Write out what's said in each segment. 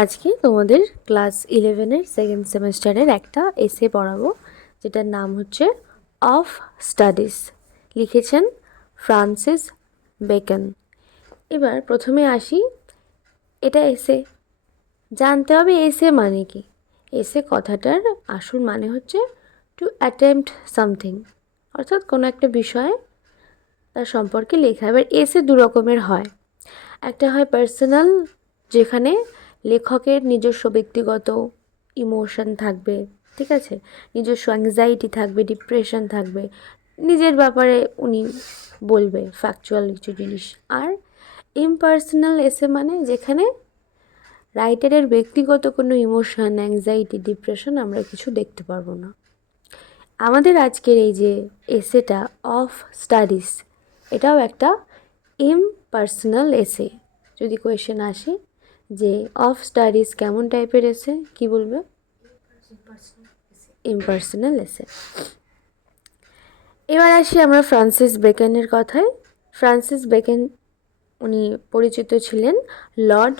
আজকে তোমাদের class 11-এর second সেমেস্টারের একটা এসে পড়াবো, যেটার নাম হচ্ছে অফ স্টাডিজ। লিখেছেন ফ্রান্সিস বেকন। এবার প্রথমে আসি, এটা এসে জানতে হবে এসে মানে কি। এসে কথাটার আসল মানে হচ্ছে টু অ্যাটেম্প্ট সামথিং, অর্থাৎ কোনো একটা বিষয়ে তার সম্পর্কে লেখা। এবার এসে দু রকমের হয়। একটা হয় পার্সোনাল, যেখানে লেখকের নিজস্ব ব্যক্তিগত ইমোশন থাকবে, ঠিক আছে, নিজস্ব অ্যাংজাইটি থাকবে, ডিপ্রেশন থাকবে, নিজের ব্যাপারে উনি বলবে ফ্যাকচুয়াল কিছু জিনিস। আর ইমপার্সোনাল এসে মানে যেখানে রাইটারের ব্যক্তিগত কোনো ইমোশন, অ্যাংজাইটি, ডিপ্রেশন আমরা কিছু দেখতে পারবো না। আমাদের আজকের এই যে এসেটা অফ স্টাডিজ, এটাও একটা ইমপার্সোনাল এসে। যদি কোয়েশ্চেন আসে যে অফ স্টাডিজ কেমন টাইপের এসে, কি বলবে? ইমপার্সোনাল এসে। এবার আসি আমরা ফ্রান্সিস বেকনের কথায়। ফ্রান্সিস বেকন উনি পরিচিত ছিলেন লর্ড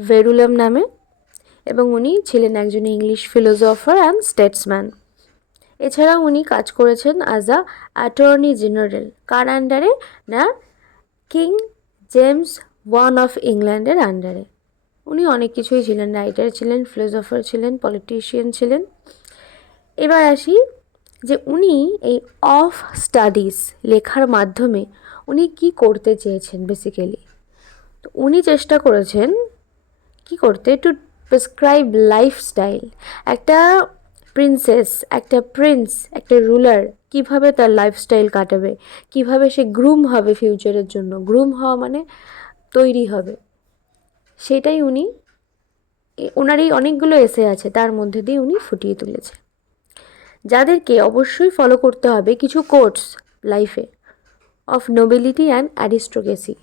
ভেরুলাম নামে, এবং উনি ছিলেন একজন ইংলিশ ফিলোসফার অ্যান্ড স্টেটসম্যান। এছাড়াও উনি কাজ করেছেন অ্যাজ আ অ্যাটর্নি জেনারেল। কার আন্ডারে? না, কিং জেমস ওয়ান অফ ইংল্যান্ডের আন্ডারে। উনি অনেক কিছুই ছিলেন, রাইটার ছিলেন, ফিলোসফার ছিলেন, পলিটিশিয়ান ছিলেন। এবার আসি যে উনি এই অফ স্টাডিজ লেখার মাধ্যমে উনি কি করতে চেয়েছেন বেসিক্যালি। তো উনি চেষ্টা করেছেন কি করতে, টু প্রেসক্রাইব লাইফস্টাইল। একটা প্রিন্সেস, একটা প্রিন্স, একটা রুলার কিভাবে তার লাইফস্টাইল কাটাবে, কিভাবে সে গ্রুম হবে ফিউচারের জন্য। গ্রুম হওয়া মানে তৈরি হবে, সেটাই উনি, ওনার এই অনেকগুলো এসে আছে তার মধ্যে দিয়ে উনি ফুটিয়ে তুলেছে, যাদেরকে অবশ্যই ফলো করতে হবে কিছু কোর্স লাইফে। Of nobility and aristocracy.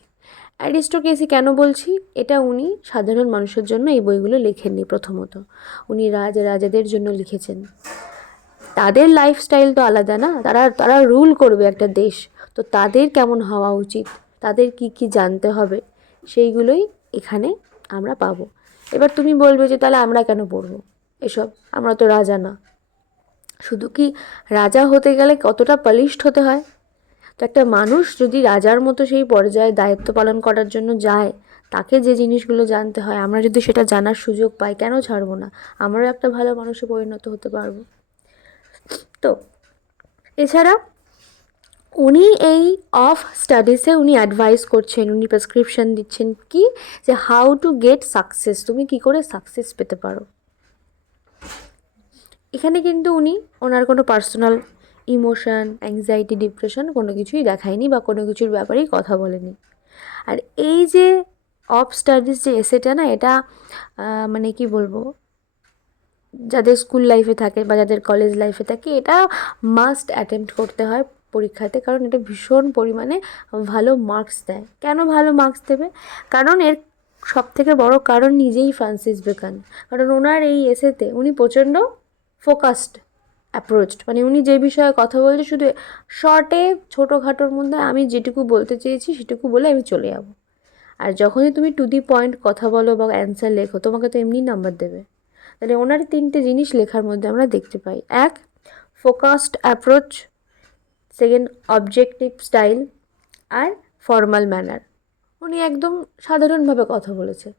Aristocracy কেন বলছি? এটা উনি সাধারণ মানুষের জন্য এই বইগুলো লেখেননি। প্রথমত উনি রাজাদের জন্য লিখেছেন। তাদের লাইফস্টাইল তো আলাদা না, তারা তারা রুল করবে একটা দেশ, তো তাদের কেমন হওয়া উচিত, তাদের কি কি জানতে হবে, সেইগুলোই এখানে আমরা পাবো। এবার তুমি বলবে যে তাহলে আমরা কেন পড়বো এসব, আমরা তো রাজা না। শুধু কি রাজা হতে গেলে কতটা পালিশড হতে হয়? তো একটা মানুষ যদি রাজার মতো সেই পর্যায়ে দায়িত্ব পালন করার জন্য যায়, তাকে যে জিনিসগুলো জানতে হয়, আমরা যদি সেটা জানার সুযোগ পাই, কেন ছাড়বো না? আমরাও একটা ভালো মানুষে পরিণত হতে পারবো। তো এছাড়া উনি এই অফ স্টাডিজে উনি অ্যাডভাইস করছেন, উনি প্রেসক্রিপশন দিচ্ছেন কি, যে হাউ টু গেট সাকসেস, তুমি কি করে সাকসেস পেতে পারো। এখানে কিন্তু উনি ওনার কোনো পার্সোনাল ইমোশন, অ্যাংজাইটি, ডিপ্রেশন কোনো কিছুই দেখায়নি বা কোনো কিছুর ব্যাপারেই কথা বলেনি। আর এই যে অফ স্টাডিজ যে এসেটা না, এটা মানে কি বলবো, যাদের স্কুল লাইফে থাকে বা যাদের কলেজ লাইফে থাকে, এটা মাস্ট অ্যাটেম্প্ট করতে হয় পরীক্ষাতে, কারণ এটা ভীষণ পরিমাণে ভালো মার্কস দেয়। কেন ভালো মার্কস দেবে? কারণ এর সবথেকে বড় কারণ নিজেই ফ্রান্সিস বেকন। কারণ ওনার এই এসেতে উনি প্রচণ্ড ফোকাসড অ্যাপ্রোচড, মানে উনি যে বিষয়ে কথা বলছে শুধু শর্টে ছোটোখাটোর মধ্যে আমি যেটুকু বলতে চেয়েছি সেটুকু বলে আমি চলে যাব। আর যখনই তুমি টু দি পয়েন্ট কথা বলো বা অ্যান্সার লেখো, তোমাকে তো এমনি নাম্বার দেবে। তাহলে ওনার তিনটে জিনিস লেখার মধ্যে আমরা দেখতে পাই। এক, focused approach. Second, objective style. আর ফর্মাল ম্যানার। উনি একদম সাধারণভাবে কথা বলেছে,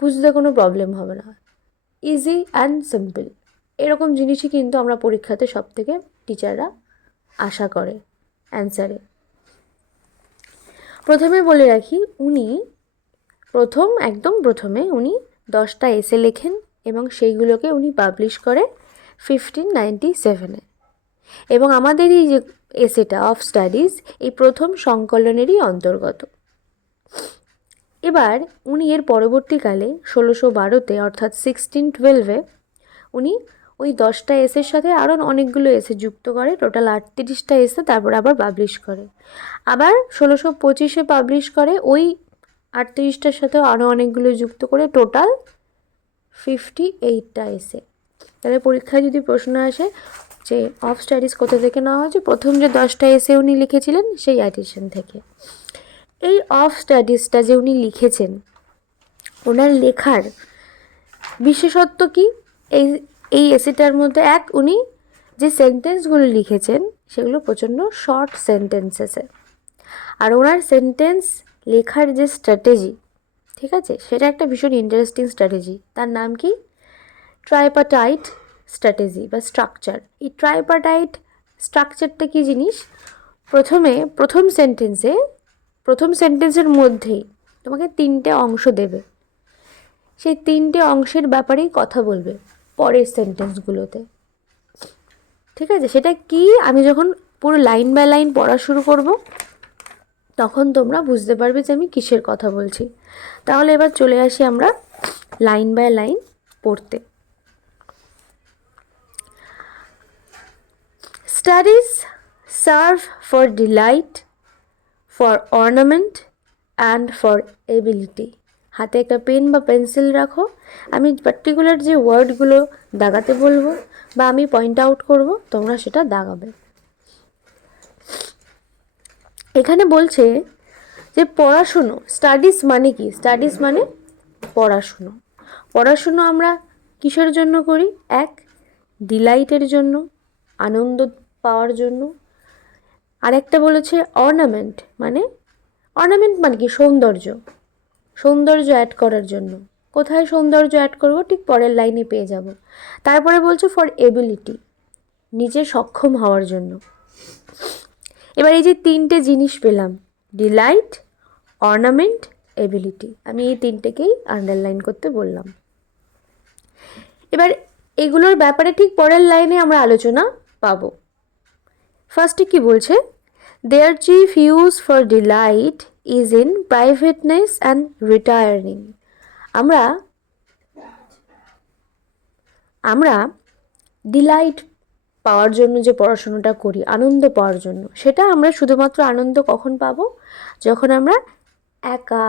বুঝতে কোনো প্রবলেম হবে না, ইজি অ্যান্ড সিম্পল। এরকম জিনিসই কিন্তু আমরা পরীক্ষাতে সব থেকে টিচাররা আশা করে অ্যান্সারে। প্রথমে বলে রাখি, উনি একদম প্রথমে উনি 10টা এসে লেখেন এবং সেইগুলোকে উনি পাবলিশ করে 1597-এ। এবং আমাদের এই যে এসেটা অফ স্টাডিজ, এই প্রথম সংকলনেরই অন্তর্গত। এবার উনি এর পরবর্তীকালে 1612-তে অর্থাৎ 1612-এ উনি ওই 10টা এসের সাথে আরও অনেকগুলো এসে যুক্ত করে, টোটাল 38টা এসে তারপর আবার পাবলিশ করে। আবার 1625-এ পাবলিশ করে ওই 38টার সাথে আরও অনেকগুলো যুক্ত করে, টোটাল 58টা এসে। তাহলে পরীক্ষায় যদি প্রশ্ন আসে যে অফ স্টাডিজ কোথা থেকে নেওয়া হয়েছে, প্রথম যে 10টা এসে উনি লিখেছিলেন সেই এডিশন থেকে। এই অফ স্টাডিজটা যে উনি লিখেছেন, ওনার লেখার বিশেষত্ব কি এই এই এসেটার মধ্যে? উনি যে সেন্টেন্সগুলো লিখেছেন সেগুলো প্রচণ্ড শর্ট সেন্টেন্সেসে, আর ওনার সেন্টেন্স লেখার যে স্ট্র্যাটেজি, ঠিক আছে, সেটা একটা ভীষণ ইন্টারেস্টিং স্ট্র্যাটেজি। তার নাম কি? ট্রাইপার্টাইট স্ট্র্যাটেজি বা স্ট্রাকচার। এই ট্রাইপার্টাইট স্ট্রাকচারটা কী জিনিস? প্রথম সেন্টেন্সের মধ্যেই তোমাকে 3টে অংশ দেবে, সেই 3টে অংশের ব্যাপারেই কথা বলবে পরের সেন্টেন্সগুলোতে, ঠিক আছে? সেটা কি আমি যখন পুরো লাইন বাই লাইন পড়া শুরু করব তখন তোমরা বুঝতে পারবে যে আমি কিসের কথা বলছি। তাহলে এবার চলে আসি আমরা লাইন বাই লাইন পড়তে। Studies serve for delight, for ornament and for ability. হাতে একটা পেন বা পেন্সিল রাখো, আমি পার্টিকুলার যে ওয়ার্ডগুলো দাগাতে বলবো বা আমি পয়েন্ট আউট করব, তোমরা সেটা দাগাবে। এখানে বলছে যে পড়াশুনো, স্টাডিজ মানে কি? স্টাডিজ মানে পড়াশুনো। পড়াশুনো আমরা কিসের জন্য করি? ডিলাইটের জন্য, আনন্দ পাওয়ার জন্য। আরেকটা বলেছে অর্নামেন্ট মানে কি? সৌন্দর্য অ্যাড করার জন্য। কোথায় সৌন্দর্য অ্যাড করব? ঠিক পরের লাইনে পেয়ে যাব। তারপরে বলছে ফর এবিলিটি, নিজে সক্ষম হওয়ার জন্য। এবার এই যে 3টে জিনিস পেলাম, ডিলাইট, অর্নামেন্ট, এবিলিটি, আমি এই 3টেকেই আন্ডারলাইন করতে বললাম। এবার এগুলোর ব্যাপারে ঠিক পরের লাইনে আমরা আলোচনা পাবো। ফার্স্টে কি বলছে? Their chief use for delight is in privateness and retiring. আমরা ডিলাইট পাওয়ার জন্য যে পড়াশোনাটা করি, আনন্দ পাওয়ার জন্য, সেটা আমরা শুধুমাত্র আনন্দ কখন পাবো? যখন আমরা একা।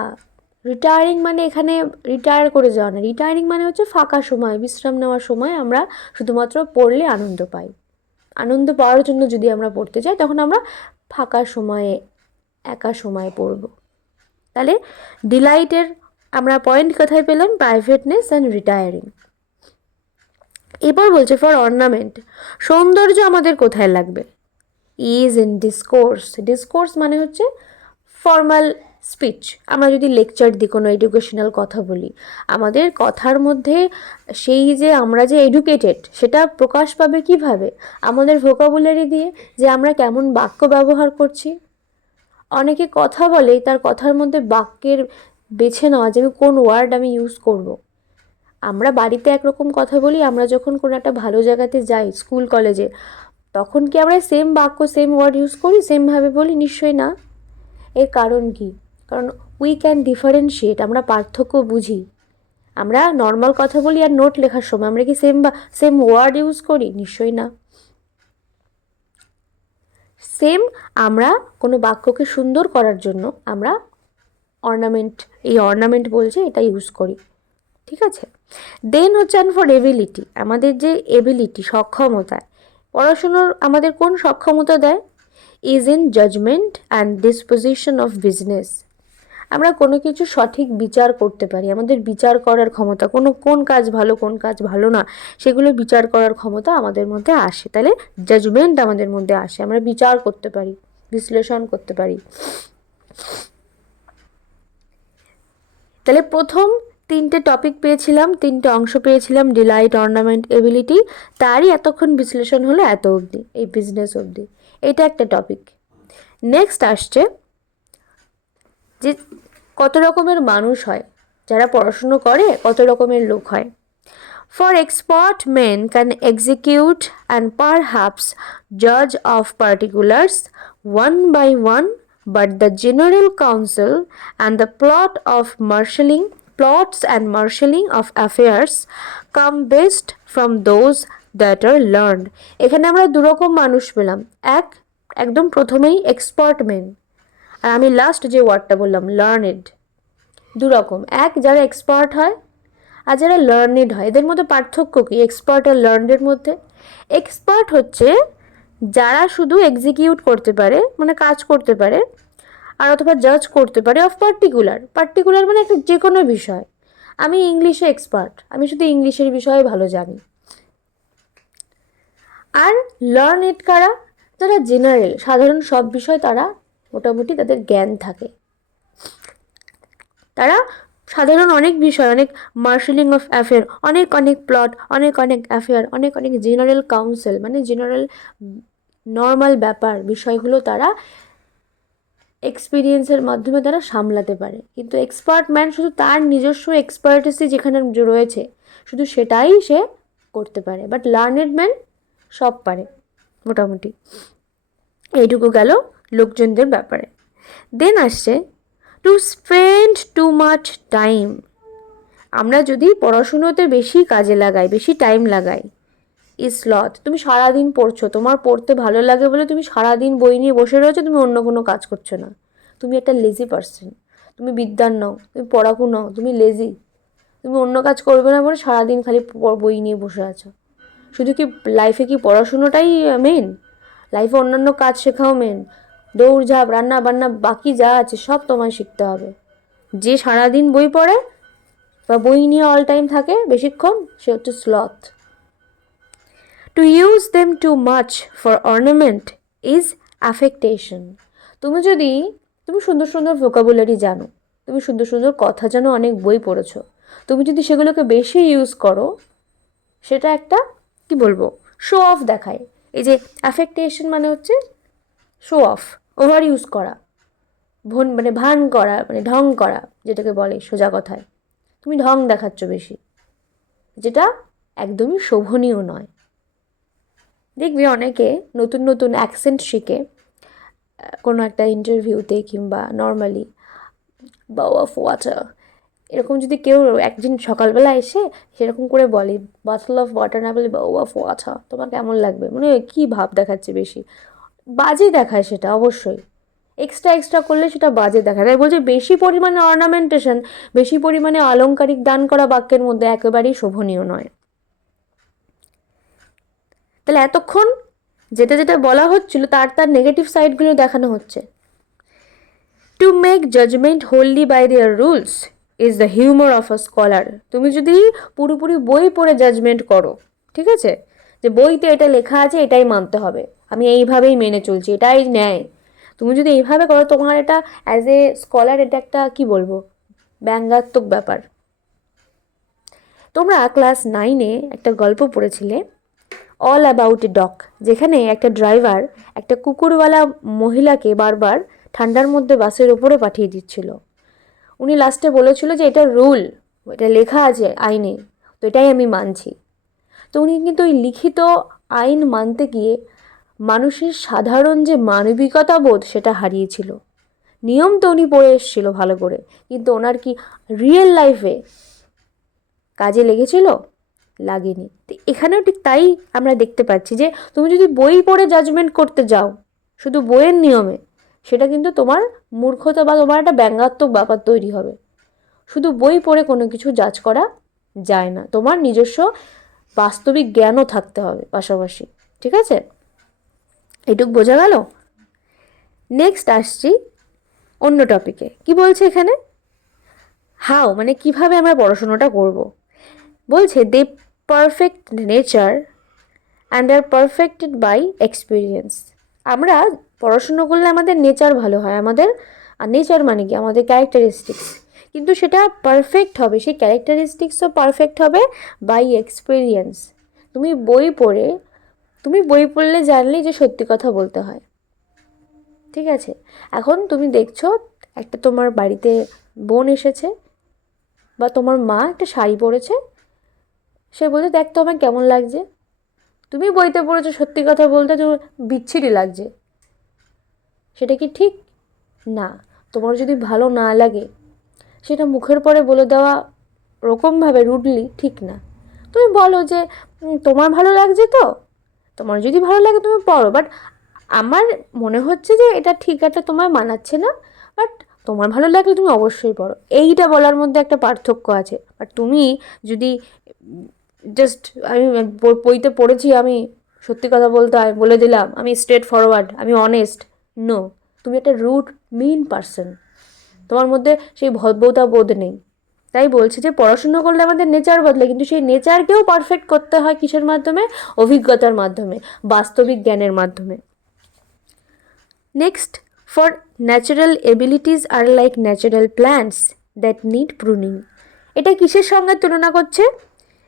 রিটায়ারিং মানে এখানে রিটায়ার করে যাওয়া না, রিটায়ারিং মানে হচ্ছে ফাঁকা সময়, বিশ্রাম নেওয়ার সময় আমরা শুধুমাত্র পড়লে আনন্দ পাই। আনন্দ পাওয়ার জন্য যদি আমরা পড়তে যাই তখন আমরা ফাঁকা সময়ে, একা সময়ে পড়ব। তাহলে ডিলাইটের আমরা পয়েন্ট কোথায় পেলাম? প্রাইভেটনেস অ্যান্ড রিটায়ারিং। এবার বলছে ফর অর্নামেন্ট, সৌন্দর্য আমাদের কোথায় লাগবে? Is in discourse. ডিসকোর্স মানে হচ্ছে ফর্মাল স্পিচ। আমরা যদি লেকচার দিই, কোনো এডুকেশনাল কথা বলি, আমাদের কথার মধ্যে সেই যে আমরা যে এডুকেটেড সেটা প্রকাশ পাবে কিভাবে? আমাদের ভোকাবুলারি দিয়ে, যে আমরা কেমন বাক্য ব্যবহার করছি। অনেকে কথা বলে, তার কথার মধ্যে বাক্যের বেছে নেওয়া যে আমি কোন ওয়ার্ড আমি ইউজ করব। আমরা বাড়িতে একরকম কথা বলি, আমরা যখন কোনো একটা ভালো জায়গাতে যাই, স্কুল কলেজে, তখন কি আমরা সেম বাক্য, সেম ওয়ার্ড ইউজ করি, সেমভাবে বলি? নিশ্চয়ই না। এর কারণ কি? কারণ উই ক্যান ডিফারেন্সিয়েট, আমরা পার্থক্য বুঝি। আমরা নর্মাল কথা বলি আর নোট লেখার সময় আমরা কি সেম ওয়ার্ড ইউজ করি? নিশ্চয়ই না। সেম আমরা কোনো বাক্যকে সুন্দর করার জন্য আমরা অর্নামেন্ট বলছে এটা ইউজ করি, ঠিক আছে? দেন হচ্ছে অ্যান্ড ফর এবিলিটি, আমাদের যে এবিলিটি, সক্ষমতা, পড়াশুনোর আমাদের কোন সক্ষমতা দেয়? Is in judgment and disposition of business. আমরা কোনো কিছু সঠিক বিচার করতে পারি, আমাদের বিচার করার ক্ষমতা, কোন কাজ ভালো, কোন কাজ ভালো না, সেগুলো বিচার করার ক্ষমতা আমাদের মধ্যে আসে। তাহলে জাজমেন্ট আমাদের মধ্যে আসে, আমরা বিচার করতে পারি, বিশ্লেষণ করতে পারি। তাহলে প্রথম 3টে টপিক পেয়েছিলাম, 3টে অংশ পেয়েছিলাম, ডিলাইট, অর্নামেন্ট, এবিলিটি, তারই এতক্ষণ বিশ্লেষণ হলো এত অবধি, এই বিজনেস অবধি। এটা একটা টপিক। নেক্সট আসছে যে কত রকমের মানুষ হয়, যারা পড়াশুনো করে কত রকমের লোক হয়। For expert men can execute and perhaps judge of particulars one by one, but the general counsel and the plots and marshalling of affairs come best from those that are learned. এখানে আমরা দুরকম মানুষ পেলাম। একদম প্রথমেই expert main, আর আমি last যে ওয়ার্ডটা বললাম লার্নেড। দুরকম, যারা এক্সপার্ট হয় আর যারা লার্নেড হয়। এদের মধ্যে পার্থক্য কি এক্সপার্ট আর লার্নেডের মধ্যে? এক্সপার্ট হচ্ছে যারা শুধু এক্সিকিউট করতে পারে, মানে কাজ করতে পারে, আর অথবা জাজ করতে পারে অফ পার্টিকুলার মানে একটা যে কোনো বিষয়। আমি ইংলিশে এক্সপার্ট, আমি শুধু ইংলিশের বিষয়ে ভালো জানি। আর লার্ন ইট কারা? যারা জেনারেল, সাধারণ সব বিষয় তারা মোটামুটি তাদের জ্ঞান থাকে, তারা সাধারণ অনেক বিষয়, অনেক মার্শালিং অফ অ্যাফেয়ার, অনেক অনেক প্লট, অনেক অনেক অ্যাফেয়ার, অনেক অনেক জেনারেল কাউন্সিল, মানে জেনারেল নর্মাল ব্যাপার বিষয়গুলো তারা এক্সপিরিয়েন্সের মাধ্যমে তারা সামলাতে পারে। কিন্তু এক্সপার্ট ম্যান শুধু তার নিজস্ব এক্সপার্টিসি যেখানে রয়েছে শুধু সেটাই সে করতে পারে, বাট লার্নেড ম্যান সব পারে মোটামুটি। এইটুকু গেল লোকজনদের ব্যাপারে। দেন আসছে to spend too much time. আমরা যদি পড়াশুনোতে বেশি কাজে লাগাই, বেশি টাইম লাগাই, স্লথ। তুমি সারাদিন পড়ছো, তোমার পড়তে ভালো লাগে বলে তুমি সারাদিন বই নিয়ে বসে রয়েছো, তুমি অন্য কোনো কাজ করছো না, তুমি একটা লেজি পার্সন। তুমি বিদ্বান নও, তুমি পড়াকু নও, তুমি লেজি। তুমি অন্য কাজ করবে না বলে সারাদিন খালি বই নিয়ে বসে আছো। শুধু কি লাইফে কি পড়াশুনোটাই মেন? লাইফে অন্যান্য কাজ শেখাও মেন। দৌড়ঝাঁপ, রান্না বান্না, বাকি যা আছে সব তোমায় শিখতে হবে। যে সারাদিন বই পড়ে বা বই নিয়ে অল টাইম থাকে বেশিক্ষণ, সে হচ্ছে sloth. To use them too much for ornament is affectation. তুমি সুন্দর সুন্দর ভোকাবুলারি জানো, তুমি সুন্দর সুন্দর কথা জানো, অনেক বই পড়েছো, তুমি যদি সেগুলোকে বেশি ইউজ করো, সেটা একটা কি বলবো, শো অফ দেখায়। এই যে অ্যাফেক্টেশন মানে হচ্ছে শো অফ, ওভার ইউজ করা, মানে ভান করা, মানে ঢং করা, যেটাকে বলে সোজা কথায়। তুমি ঢং দেখাচ্ছ বেশি, যেটা একদমই শোভনীয় নয়। দেখবি অনেকে নতুন নতুন অ্যাকসেন্ট শিখে কোনো একটা ইন্টারভিউতে কিংবা নর্মালি বাউ অফ ওয়াটার, এরকম যদি কেউ একদিন সকালবেলা এসে সেরকম করে বলে বাটল অফ ওয়াটার, না বলে বাউ অফ ওয়াটার, তোমার কেমন লাগবে? মনে হয় কী ভাব দেখাচ্ছে, বেশি বাজে দেখায় সেটা। অবশ্যই এক্সট্রা করলে সেটা বাজে দেখায়। তাই বলছে বেশি পরিমাণে অর্নামেন্টেশন, বেশি পরিমাণে আলংকারিক দান করা বাক্যের মধ্যে একেবারেই শোভনীয় নয়। তাহলে এতক্ষণ যেটা যেটা বলা হচ্ছিল তার তার নেগেটিভ সাইডগুলো দেখানো হচ্ছে। To make judgment wholly by their rules is the humour of a scholar. তুমি যদি পুরোপুরি বই পড়ে জাজমেন্ট করো, ঠিক আছে, যে বইতে এটা লেখা আছে এটাই মানতে হবে, আমি এইভাবেই মেনে চলছি, এটাই ন্যায়, তুমি যদি এইভাবে করো, তোমার এটা অ্যাজ এ স্কলার এটা একটা কি বলবো, ব্যঙ্গাত্মক ব্যাপার। তোমরা ক্লাস 9-এ একটা গল্প পড়েছিলে অল অ্যাবাউট এ ডগ, যেখানে একটা ড্রাইভার একটা কুকুরওয়ালা মহিলাকে বারবার ঠান্ডার মধ্যে বাসের ওপরে পাঠিয়ে দিচ্ছিল। উনি লাস্টে বলেছিল যে এটা রুল, এটা লেখা আছে আইনে, তো এটাই আমি মানছি। তো উনি কিন্তু ওই লিখিত আইন মানতে গিয়ে মানুষের সাধারণ যে মানবিকতা বোধ সেটা হারিয়েছিল। নিয়ম তো উনি পড়ে এসেছিল ভালো করে, কিন্তু ওনার কি রিয়েল লাইফে কাজে লেগেছিল? লাগেনি। তো এখানেও ঠিক তাই আমরা দেখতে পাচ্ছি যে তুমি যদি বই পড়ে জাজমেন্ট করতে যাও শুধু বইয়ের নিয়মে, সেটা কিন্তু তোমার মূর্খতা বা তোমার একটা ব্যঙ্গাত্মক ব্যাপার তৈরি হবে। শুধু বই পড়ে কোনো কিছু জাজ করা যায় না, তোমার নিজস্ব বাস্তবিক জ্ঞানও থাকতে হবে পাশাপাশি, ঠিক আছে? এটুক বোঝা গেল। নেক্সট আসছি অন্য টপিকে। কি বলছে এখানে? হাউ, মানে কিভাবে আমরা পড়াশোনাটা করব। বলছে they perfect nature and are perfected by experience. আমরা পড়াশুনো করলে আমাদের নেচার ভালো হয়, আমাদের, আর নেচার মানে কি আমাদের ক্যারেক্টারিস্টিক্স, কিন্তু সেটা পারফেক্ট হবে, সেই ক্যারেক্টারিস্টিক্সও পারফেক্ট হবে বাই এক্সপিরিয়েন্স। তুমি বই পড়লে জানলেই যে সত্যি কথা বলতে হয়, ঠিক আছে? এখন তুমি দেখছো একটা তোমার বাড়িতে বোন এসেছে বা তোমার মা একটা শাড়ি পরেছে, সে বলছে দেখ তো আমার কেমন লাগছে। তুমি বইতে পড়েছো সত্যি কথা বলতে তো বিচ্ছিরি লাগছে, সেটা কি ঠিক? না। তোমার যদি ভালো না লাগে সেটা মুখের পরে বলে দেওয়া ওরকমভাবে রুডলি ঠিক না। তুমি বলো যে তোমার ভালো লাগছে, তো তোমার যদি ভালো লাগে তুমি পড়ো, বাট আমার মনে হচ্ছে যে এটা ঠিক আছে, তোমার মানাচ্ছে না, বাট তোমার ভালো লাগলে তুমি অবশ্যই পড়ো, এইটা বলার মধ্যে একটা পার্থক্য আছে। বাট তুমি যদি জাস্ট আমি বইতে পড়েছি, আমি সত্যি কথা বলতে হয় বলে দিলাম, আমি স্ট্রেট ফরওয়ার্ড, আমি অনেস্ট, নো, তুমি একটা রুড মিন পার্সন, তোমার মধ্যে সেই ভদ্রতা বোধ নেই, তাই বলছে যে পড়াশুনো করলে আমাদের নেচার বদলে, কিন্তু সেই নেচারকেও পারফেক্ট করতে হয় কিসের মাধ্যমে? অভিজ্ঞতার মাধ্যমে, বাস্তবিক জ্ঞানের মাধ্যমে। Next, for natural abilities are like natural plants that need pruning. এটা কিসের সঙ্গে তুলনা করছে?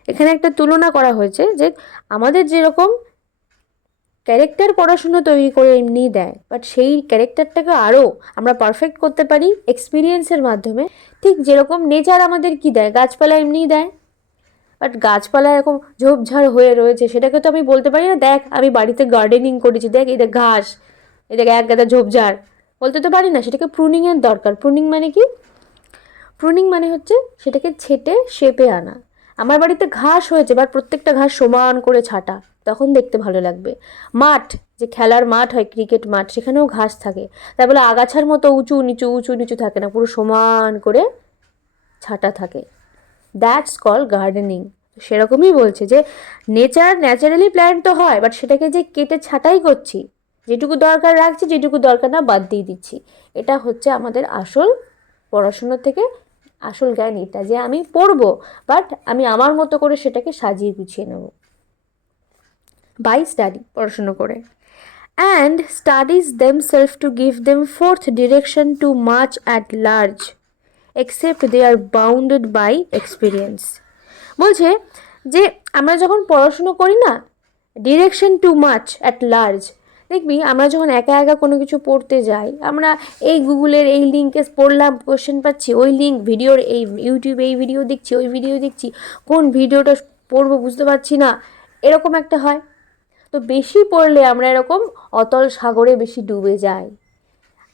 এখানে একটা তুলনা করা হয়েছে যে আমাদের যেরকম ক্যারেক্টার পড়াশুনো তৈরি করে এমনি দেয়, বাট সেই ক্যারেক্টারটাকে আরও আমরা পারফেক্ট করতে পারি এক্সপিরিয়েন্সের মাধ্যমে। ঠিক যেরকম নেচার আমাদের কি দেয়, গাছপালা এমনিই দেয়, বাট গাছপালা এরকম ঝোপঝাড় হয়ে রয়েছে, সেটাকে তো আমি বলতে পারি না দেখ আমি বাড়িতে গার্ডেনিং করেছি, দেখ এটা ঘাস, এটাকে এক গাদা ঝোপঝাড়, বলতে তো পারি না। সেটাকে প্রুনিংয়ের দরকার। প্রুনিং মানে কি? প্রুনিং মানে হচ্ছে সেটাকে ছেটে শেপে আনা। আমার বাড়িতে ঘাস হয়েছে, বাট প্রত্যেকটা ঘাস সমান করে ছাটা, তখন দেখতে ভালো লাগবে। মাঠ, যে খেলার মাঠ হয়, ক্রিকেট মাঠ, সেখানেও ঘাস থাকে, তাই বলে আগাছার মতো উঁচু নিচু থাকে না, পুরো সমান করে ছাটা থাকে। That's call gardening. সেরকমই বলছে যে নেচার ন্যাচারালি প্ল্যান্ট তো হয়, বাট সেটাকে যে কেটে ছাঁটাই করছি, যেটুকু দরকার রাখছি, যেটুকু দরকার না বাদ দিয়ে দিচ্ছি, এটা হচ্ছে আমাদের আসল পড়াশুনোর থেকে আসল জ্ঞান। এটা যে আমি পড়বো, বাট আমি আমার মতো করে সেটাকে সাজিয়ে গুছিয়ে নেব বাই স্টাডি, পড়াশুনো করে। And studies themselves to give them forth direction too much at large except they are bounded by experience. বলছে যে আমরা যখন পড়াশুনো করি না, direction too much at large, দেখবি আমরা যখন একা একা কোনো কিছু পড়তে যাই, আমরা এই গুগলের এই লিঙ্কে পড়লাম, কোশ্চেন পাচ্ছি, ওই লিঙ্ক ভিডিওর, এই ইউটিউবে এই ভিডিও দেখছি, ওই ভিডিও দেখছি, কোন ভিডিওটা পড়বো বুঝতে পারছি না, এরকম একটা হয়। তো বেশি পড়লে আমরা এরকম অতল সাগরে বেশি ডুবে যাই।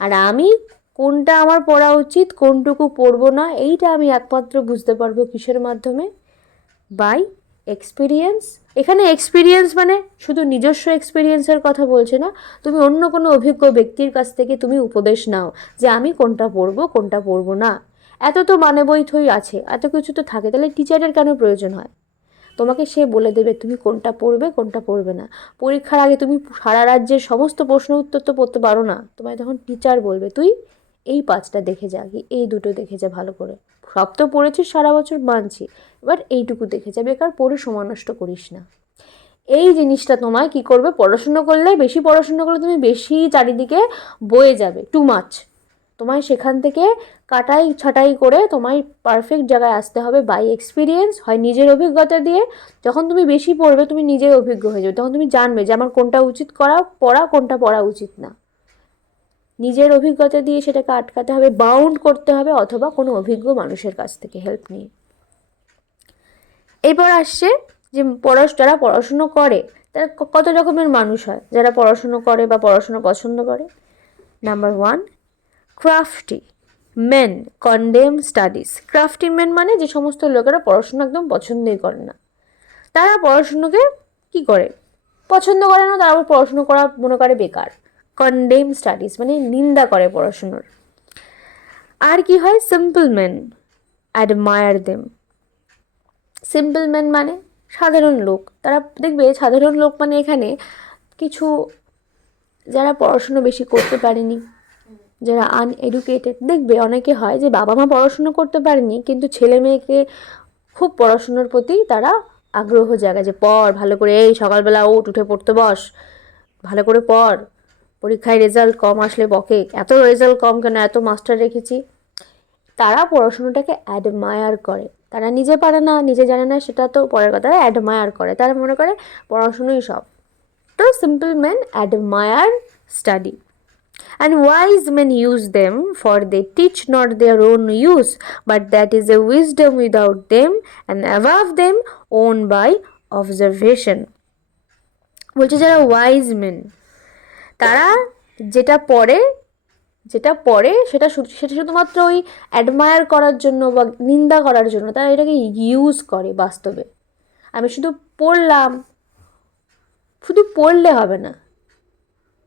আর আমি কোনটা আমার পড়া উচিত, কোনটুকু পড়বো না, এইটা আমি একমাত্র বুঝতে পারবো কিসের মাধ্যমে? By experience. এখানে এক্সপিরিয়েন্স মানে শুধু নিজস্ব এক্সপিরিয়েন্সের কথা বলছে না, তুমি অন্য কোনো অভিজ্ঞ ব্যক্তির কাছ থেকে তুমি উপদেশ নাও যে আমি কোনটা পড়বো কোনটা পড়বো না। এত তো মানে বই থই আছে, এত কিছু তো থাকে, তাহলে টিচারের কেন প্রয়োজন হয়? তোমাকে সে বলে দেবে তুমি কোনটা পড়বে কোনটা পড়বে না। পরীক্ষার আগে তুমি সারা রাজ্যের সমস্ত প্রশ্ন উত্তর তো পড়তে পারো না, তোমায় তখন টিচার বলবে তুই এই 5টা দেখে যা, কি এই 2টো দেখে যা ভালো করে, সব তো পড়েছিস সারা বছর মানছি, এবার এইটুকু দেখে যা, বেকার পড়ে সময় নষ্ট করিস না। এই জিনিসটা তোমায় কি করবে? পড়াশুনো করলে, বেশি পড়াশুনো করলে তুমি বেশি চারিদিকে বয়ে যাবে, টু মাচ। তোমায় সেখান থেকে কাটাই ছাটাই করে তোমায় পারফেক্ট জায়গায় আসতে হবে বাই এক্সপিরিয়েন্স, হয় নিজের অভিজ্ঞতা দিয়ে। যখন তুমি বেশি পড়বে তুমি নিজেই অভিজ্ঞ হয়ে যাবে, তখন তুমি জানবে যে আমার কোনটা উচিত পড়া, কোনটা পড়া উচিত না। নিজের অভিজ্ঞতা দিয়ে সেটাকে আটকাতে হবে, বাউন্ড করতে হবে, অথবা কোনো অভিজ্ঞ মানুষের কাছ থেকে হেল্প নিয়ে। এরপর আসছে যে যারা পড়াশুনো করে তারা কত রকমের মানুষ হয় যারা পড়াশুনো করে বা পড়াশুনো পছন্দ করে। Number 1, crafty men condemn studies. Crafty men মানে যে সমস্ত লোকেরা পড়াশুনো একদম পছন্দই করে না, তারা পড়াশুনোকে কি করে? পছন্দ করে না, তারা আবার পড়াশুনো করা মনে করে বেকার। কন্ডেম স্টাডিজ মানে নিন্দা করে পড়াশুনোর। আর কি হয়? Simple men admire them. Simple man মানে সাধারণ লোক, তারা দেখবে সাধারণ লোক মানে এখানে কিছু যারা পড়াশুনো বেশি করতে পারেনি, যারা আনএডুকেটেড, দেখবে অনেকে হয় যে বাবা মা পড়াশুনো করতে পারেনি কিন্তু ছেলে মেয়েকে খুব পড়াশুনোর প্রতি তারা আগ্রহ জাগায়, যে পড় ভালো করে, এই সকালবেলা উঠে পড়তে বস, ভালো করে পড়, পরীক্ষায় রেজাল্ট কম আসলে বকে, এত রেজাল্ট কম কেন, এত মাস্টার রেখেছি। তারা পড়াশুনোটাকে অ্যাডমায়ার করে, তারা নিজে পারে না, নিজে জানে না সেটা তো পরের কথা, তারা অ্যাডমায়ার করে, তারা মনে করে পড়াশুনোই সব। তো simple man admire study and wise men use them, for they teach not their own use, but that is a wisdom without them and above them, owned by observation. বলছে যারা ওয়াইজ মেন, তারা যেটা পড়ে সেটা শুধুমাত্র ওই admire করার জন্য বা নিন্দা করার জন্য, তারা এটাকে ইউজ করে বাস্তবে। আমি শুধু পড়লাম, শুধু পড়লে হবে না,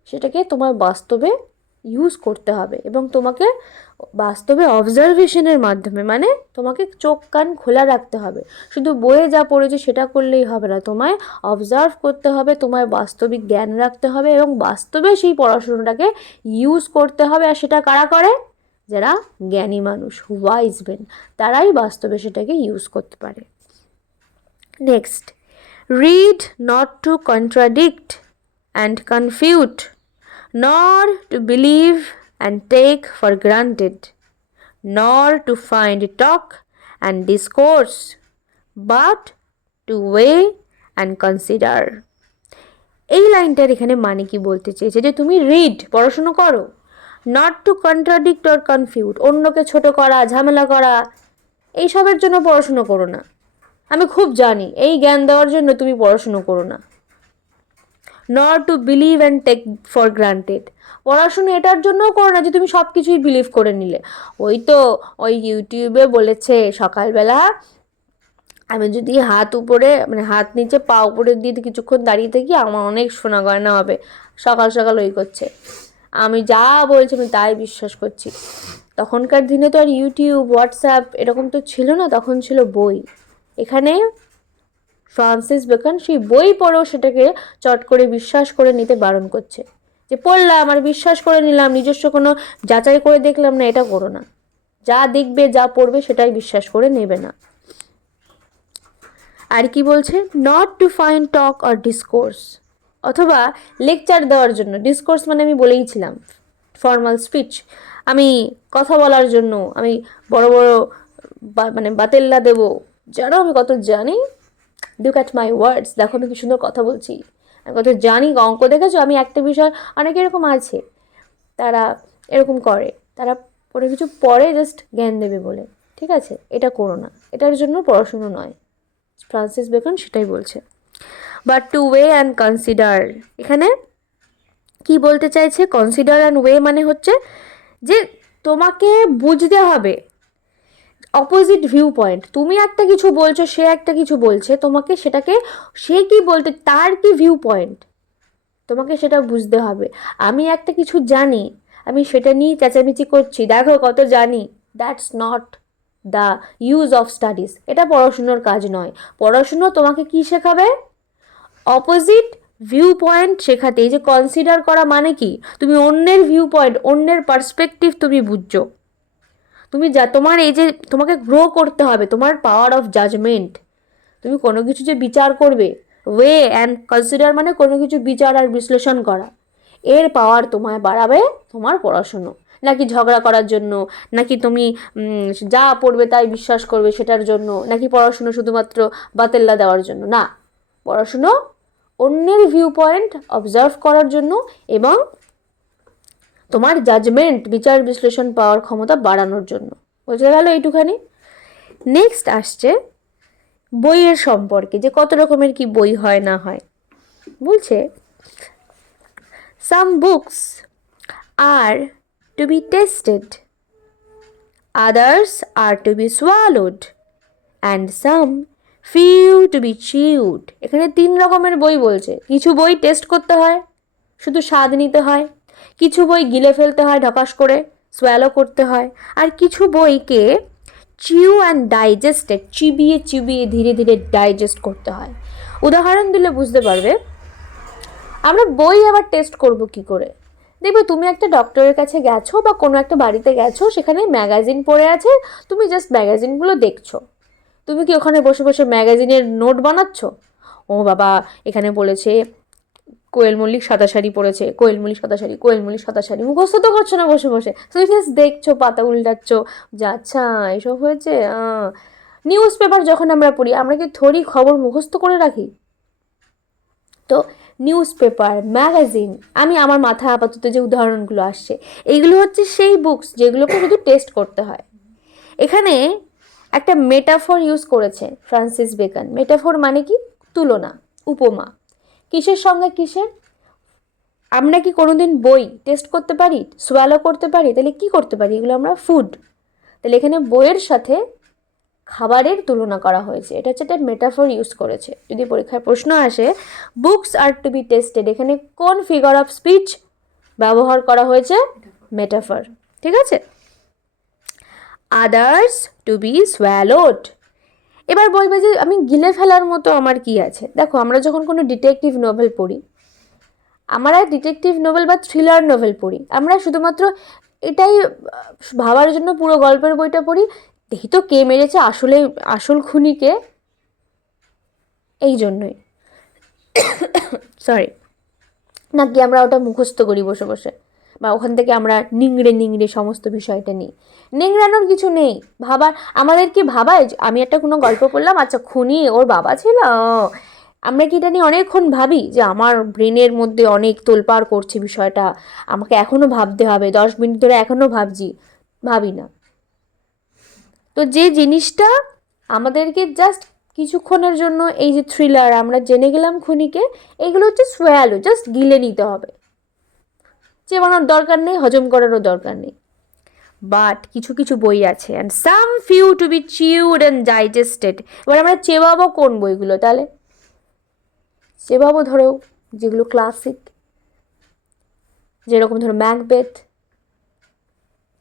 সেটাকে তোমার বাস্তবে ইউজ করতে হবে, এবং তোমাকে বাস্তবে অবজারভেশনের মাধ্যমে, মানে তোমাকে চোখ কান খোলা রাখতে হবে। শুধু বইয়ে যা পড়েছে সেটা করলেই হবে না, তোমায় অবজার্ভ করতে হবে, তোমায় বাস্তবিক জ্ঞান রাখতে হবে এবং বাস্তবে সেই পড়াশোনাটাকে ইউজ করতে হবে। আর সেটা কারা করে? যারা জ্ঞানী মানুষ, ওয়াইজ মেন, তারাই বাস্তবে সেটাকে ইউজ করতে পারে। Next, read not to contradict and confute, nor to believe and take for granted, nor to find talk and discourse, but to weigh and consider. এই লাইনটার এখানে মানে কি বলতে চেয়েছে, যে তুমি রিড, পড়াশুনো করো, নট টু কন্ট্রাডিক্ট অর কনফিউট, অন্যকে ছোট করা, ঝামেলা করা, এইসবের জন্য পড়াশুনো করো না। আমি খুব জানি, এই জ্ঞান দেওয়ার জন্য তুমি পড়াশুনো করো না। Not to believe and take for granted, পড়াশুনো এটার জন্যও করো না যে তুমি সব কিছুই বিলিভ করে নিলে। ওই ইউটিউবে বলেছে সকালবেলা আমি যদি হাত উপরে, মানে হাত নিচে পা উপরে দিয়ে কিছুক্ষণ দাঁড়িয়ে থাকি আমার অনেক সোনা গয়না হবে, সকাল সকাল ওই করছে, আমি যা বলছি আমি তাই বিশ্বাস করছি। তখনকার দিনে তো আর ইউটিউব, হোয়াটসঅ্যাপ এরকম তো ছিল না, তখন ছিল বই। এখানে ফ্রান্সিস বেকন সেই বই পড়েও সেটাকে চট করে বিশ্বাস করে নিতে বারণ করছে, যে পড়লাম আর বিশ্বাস করে নিলাম, নিজস্ব কোনো যাচাই করে দেখলাম না, এটা করো না। যা দেখবে, যা পড়বে সেটাই বিশ্বাস করে নেবে না। আর কি বলছে, not to find talk or discourse, অথবা লেকচার দেওয়ার জন্য, ডিসকোর্স মানে আমি বলেইছিলাম ফর্মাল স্পিচ, আমি কথা বলার জন্য, আমি বড় বড় মানে বাতেল্লা দেবো, জানো আমি কত জানি, লুক অ্যাট মাই ওয়ার্ডস, দেখো আমি কি সুন্দর কথা বলছি, আমি কত জানি, অঙ্ক দেখেছো, আমি একটা বিষয়, অনেক এরকম আছে তারা এরকম করে, তারা কোনো কিছু পড়ে জাস্ট জ্ঞান দেবে বলে, ঠিক আছে, এটা করো না, এটার জন্য পড়াশুনো নয়। ফ্রান্সিস বেকন সেটাই বলছে। But to weigh and consider, এখানে কি বলতে চাইছে, কনসিডার অ্যান্ড ওয়ে মানে হচ্ছে যে তোমাকে বুঝতে হবে অপোজিট ভিউ পয়েন্ট, তুমি একটা কিছু বলছো, সে একটা কিছু বলছে, তোমাকে সেটাকে, সে কি বলতে, তার কি ভিউ পয়েন্ট, তোমাকে সেটা বুঝতে হবে। আমি একটা কিছু জানি, আমি সেটা নিয়ে চেঁচামেচি করছি, দেখো কত জানি, that's not the use of studies, এটা পড়াশুনোর কাজ নয়। পড়াশুনো তোমাকে কি শেখাবে, অপোজিট ভিউ পয়েন্ট শেখাতে। এই যে কনসিডার করা মানে কি, তুমি অন্যের ভিউ পয়েন্ট, অন্যের পার্সপেক্টিভ তুমি বুঝছো, তুমি যা, তোমার এই যে তোমাকে গ্রো করতে হবে, তোমার পাওয়ার অফ জাজমেন্ট, তুমি কোনো কিছু যে বিচার করবে, ওয়ে অ্যান্ড কনসিডার মানে কোনো কিছু বিচার আর বিশ্লেষণ করা, এর পাওয়ার তোমায় বাড়াবে তোমার পড়াশুনো, নাকি ঝগড়া করার জন্য, নাকি তুমি যা পড়বে তাই বিশ্বাস করবে সেটার জন্য, নাকি পড়াশুনো শুধুমাত্র বাতেল্লা দেওয়ার জন্য, না, পড়াশুনো অন্যের ভিউ পয়েন্ট অবজার্ভ করার জন্য এবং তোমার জাজমেন্ট, বিচার বিশ্লেষণ পাওয়ার ক্ষমতা বাড়ানোর জন্য। বোঝা গেল এইটুখানি। নেক্সট আসছে বইয়ের সম্পর্কে, যে কত রকমের কি বই হয় না হয়। বলছে, some books are to be tasted, others are to be swallowed, and some few to be chewed. এখানে 3 রকমের বই বলছে। কিছু বই টেস্ট করতে হয়, শুধু স্বাদ নিতে হয়, কিছু বই গিলে ফেলতে হয় ঢকাস করে, সোয়ালো করতে হয়, আর কিছু বইকে চিউ অ্যান্ড ডাইজেস্টেড, চিবিয়ে চিবিয়ে ধীরে ধীরে ডাইজেস্ট করতে হয়। উদাহরণ দিলে বুঝতে পারবে। আমরা বই আবার টেস্ট করব কি করে, দেখবে তুমি একটা ডক্টরের কাছে গেছো বা কোনো একটা বাড়িতে গেছো, সেখানে ম্যাগাজিন পড়ে আছে, তুমি জাস্ট ম্যাগাজিনগুলো দেখছো, তুমি কি ওখানে বসে বসে ম্যাগাজিনের নোট বানাচ্ছ, ও বাবা এখানে বলেছে কোয়েল মল্লিক সাদা শাড়ি পরেছে, কোয়েল মল্লিক সাদা শাড়ি, কোয়েল মল্লিক সাদা শাড়ি, মুখস্থ তো করছো না বসে বসে, তুমি জাস্ট দেখছো, পাতা উল্টাচ্ছ, যে আচ্ছা এসব হয়েছে। নিউজ পেপার যখন আমরা পড়ি, আমরা কি থোড়ি খবর মুখস্থ করে রাখি? তো নিউজ পেপার, ম্যাগাজিন, আমি আমার মাথায় আপাতত যে উদাহরণগুলো আসছে, এইগুলো হচ্ছে সেই বুকস যেগুলোকে শুধু টেস্ট করতে হয়। এখানে একটা মেটাফর ইউজ করেছে ফ্রান্সিস বেকন। মেটাফর মানে কি, তুলনা, উপমা। কিসের সঙ্গে কিসের? আমরা কি কোনোদিন বই টেস্ট করতে পারি, সোয়ালো করতে পারি? তাহলে কি করতে পারি? এগুলো আমরা ফুড। তাহলে এখানে বইয়ের সাথে খাবারের তুলনা করা হয়েছে, এটা হচ্ছে একটা মেটাফর ইউজ করেছে। যদি পরীক্ষায় প্রশ্ন আসে books are to be tested, এখানে কোন ফিগার অফ স্পিচ ব্যবহার করা হয়েছে? মেটাফর, ঠিক আছে। আদার্স টু বি সোয়ালোড, এবার বলবে যে আমি গিলে ফেলার মতো আমার কি আছে? দেখো আমরা যখন কোনো ডিটেকটিভ নোভেল পড়ি, আমরা ডিটেকটিভ নোভেল বা থ্রিলার নোভেল পড়ি, আমরা শুধুমাত্র এটাই ভাবার জন্য পুরো গল্পের বইটা পড়ি, দেখি তো কে মেরেছে আসলে, আসল খুনিকে। এই জন্যই সরি, নাকি আমরা ওটা মুখস্থ করি বসে বসে, বা ওখান থেকে আমরা নিংড়ে নিংড়ে সমস্ত বিষয়টা নিই। নিংড়ানোর কিছু নেই। ভাবার, আমাদের কি ভাবায় আমি একটা কোনো গল্প পড়লাম, আচ্ছা খুনি ওর বাবা ছিল, আমরা কি এটা নিয়ে অনেকক্ষণ ভাবি যে আমার ব্রেনের মধ্যে অনেক তোলপাড় করছে বিষয়টা, আমাকে এখনও ভাবতে হবে, 10 মিনিট ধরে এখনও ভাবছি? ভাবি না। তো যে জিনিসটা আমাদেরকে জাস্ট কিছুক্ষণের জন্য, এই যে থ্রিলার, আমরা জেনে গেলাম খুনিকে, এগুলো হচ্ছে সোয়ালো, জাস্ট গিলে নিতে হবে, চেবানোর দরকার নেই, হজম করারও দরকার নেই। বাট কিছু কিছু বই আছে, and some few to be chewed and digested. এবার আমরা চেবাবো কোন বইগুলো তাহলে? চেবাবো ধরো যেগুলো ক্লাসিক, যেরকম ধরো ম্যাকবেথ,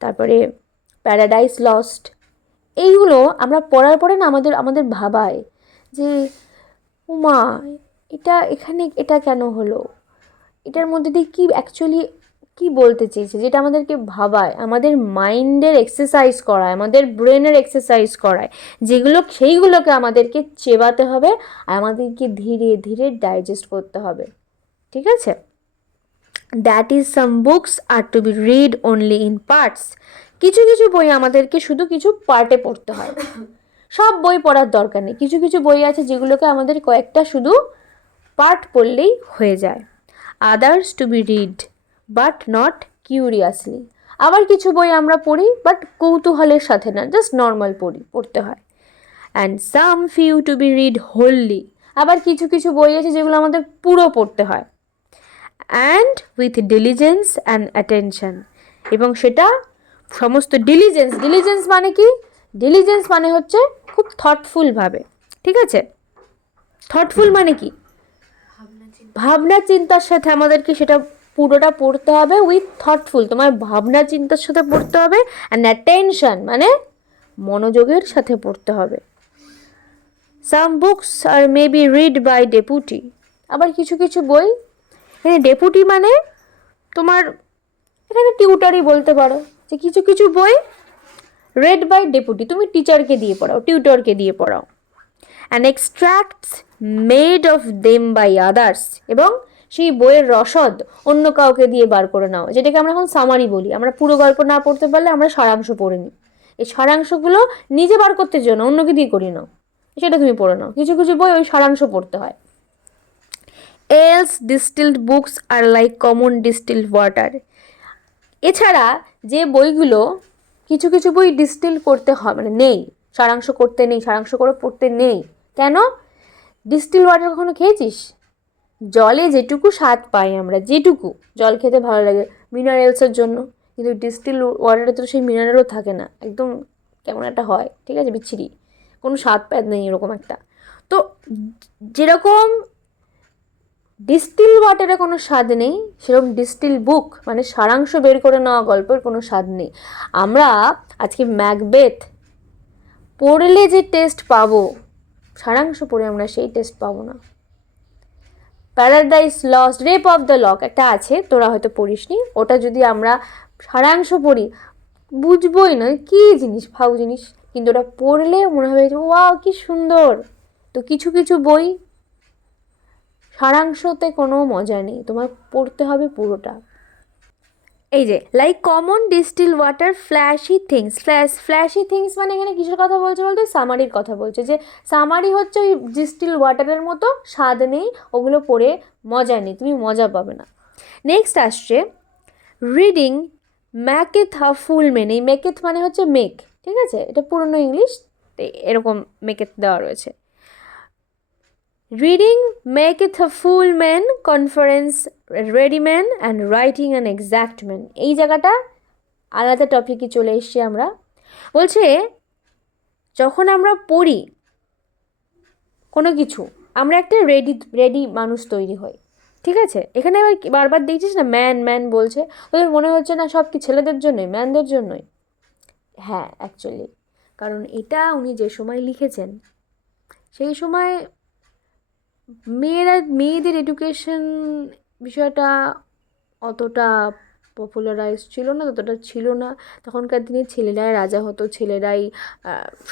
তারপরে প্যারাডাইস লস্ট। এইগুলো আমরা পড়ার পরে না আমাদের আমাদের ভাবায় যে উমা, এটা এখানে এটা কেন হলো, এটার মধ্যে দিয়ে কী অ্যাকচুয়ালি কী বলতে চেয়েছে, যেটা আমাদেরকে ভাবায়, আমাদের মাইন্ডের এক্সারসাইজ করায়, আমাদের ব্রেনের এক্সারসাইজ করায়, যেগুলো সেইগুলোকে আমাদেরকে চেবাতে হবে আর আমাদেরকে ধীরে ধীরে ডাইজেস্ট করতে হবে। ঠিক আছে? That is some books are to be read only in parts. কিছু কিছু বই আমাদেরকে শুধু কিছু পার্টে পড়তে হয়, সব বই পড়ার দরকার নেই। কিছু কিছু বই আছে যেগুলোকে আমাদের কয়েকটা শুধু পার্ট পড়লেই হয়ে যায়। Others to be read but not curiously. আবার কিছু বই আমরা পড়ি বাট কৌতূহলের সাথে না, জাস্ট নর্মাল পড়তে হয়। And some few to be read wholly. আবার কিছু কিছু বই আছে যেগুলো আমাদের পুরো পড়তে হয়, and with diligence and attention. এবং সেটা সমস্ত ডিলিজেন্স, ডিলিজেন্স মানে কি? ডিলিজেন্স মানে হচ্ছে খুব থটফুলভাবে। ঠিক আছে? থটফুল মানে কি? ভাবনা চিন্তার সাথে আমাদেরকে সেটা পুরোটা পড়তে হবে, উইথ থটফুল, তোমার ভাবনা চিন্তার সাথে পড়তে হবে, অ্যান্ড অ্যাটেনশন মানে মনোযোগের সাথে পড়তে হবে। Some books are may be read by deputy. আবার কিছু কিছু বই, এখানে ডেপুটি মানে তোমার এখানে টিউটারই বলতে পারো, যে কিছু কিছু বই রেড বাই ডেপুটি, তুমি টিচারকে দিয়ে পড়াও, টিউটরকে দিয়ে পড়াও। And extracts made of them by others. এবং সেই বইয়ের রসদ অন্য কাউকে দিয়ে বার করে নাও, যেটাকে আমরা এখন সামারি বলি। আমরা পুরো গল্প না পড়তে পারলে আমরা সারাংশ পড়ে নিই, এই সারাংশগুলো নিজে বার করতে জন্য অন্যকে দিয়ে করি নাও, সেটা তুমি পড়ে নাও। কিছু কিছু বই ওই সারাংশ পড়তে হয়। Else distilled books are like common distilled water. এছাড়া যে বইগুলো, কিছু কিছু বই ডিস্টিল করতে হয়, মানে নেই, সারাংশ করতে নেই, সারাংশ করে পড়তে নেই। কেন? ডিস্টিল ওয়াটার কখনো খেয়েছিস? জলে যেটুকু স্বাদ পাই আমরা, যেটুকু জল খেতে ভালো লাগে মিনারেলসের জন্য, কিন্তু ডিস্টিল ওয়াটারে তো সেই মিনারেলও থাকে না, একদম কেমন একটা হয়, ঠিক আছে, বিচ্ছিরি, কোনো স্বাদ প্যাদ নেই এরকম একটা। তো যেরকম ডিস্টিল ওয়াটারে কোনো স্বাদ নেই, সেরকম ডিস্টিল বুক মানে সারাংশ বের করে নেওয়া গল্পের কোনো স্বাদ নেই। আমরা আজকে ম্যাকবেথ পড়লে যে টেস্ট পাবো, সারাংশ পড়ে আমরা সেই টেস্ট পাবো না। Paradise lost, rape of the lock একটা আছে, তোরা হয়তো পড়িসনি, ওটা যদি আমরা সারাংশ পড়ি বুঝবই না কী জিনিস, ফাউ জিনিস, কিন্তু ওটা পড়লে মনে হবে যে ওয়াও কি সুন্দর। তো কিছু কিছু বই সারাংশতে কোনো মজা নেই, তোমার পড়তে হবে পুরোটা। এই যে like common distil water flashy things, flashy things মানে এখানে কিসের কথা বলছে বলতে? সামারির কথা বলছে, যে সামারি হচ্ছে ওই ডিস্টিল ওয়াটারের মতো, স্বাদ নেই, ওগুলো পড়ে মজা নেই, তুমি মজা পাবে না। নেক্সট আসছে রিডিং ম্যাকেথ আ ফুল মেন। এই মেকেথ মানে হচ্ছে মেক, ঠিক আছে, এটা পুরনো ইংলিশ, এরকম মেকেথ দেওয়া রয়েছে। Reading maketh a full man, conference ready man and writing an exact man. এই জায়গাটা আলাদা টপিকে চলে এসছি আমরা। বলছে যখন আমরা পড়ি কোনো কিছু, আমরা একটা রেডি মানুষ তৈরি হই, ঠিক আছে। এখানে আবার বারবার দেখছিস না ম্যান ম্যান বলছে, ওদের মনে হচ্ছে না সব কি ছেলেদের জন্যই, ম্যানদের জন্যই? হ্যাঁ অ্যাকচুয়ালি, কারণ এটা উনি যে সময় লিখেছেন সেই সময় মেয়েদের এডুকেশন বিষয়টা অতটা পপুলারাইজ ছিল না, ততটা ছিল না। তখনকার দিনে ছেলেরাই রাজা হতো, ছেলেরাই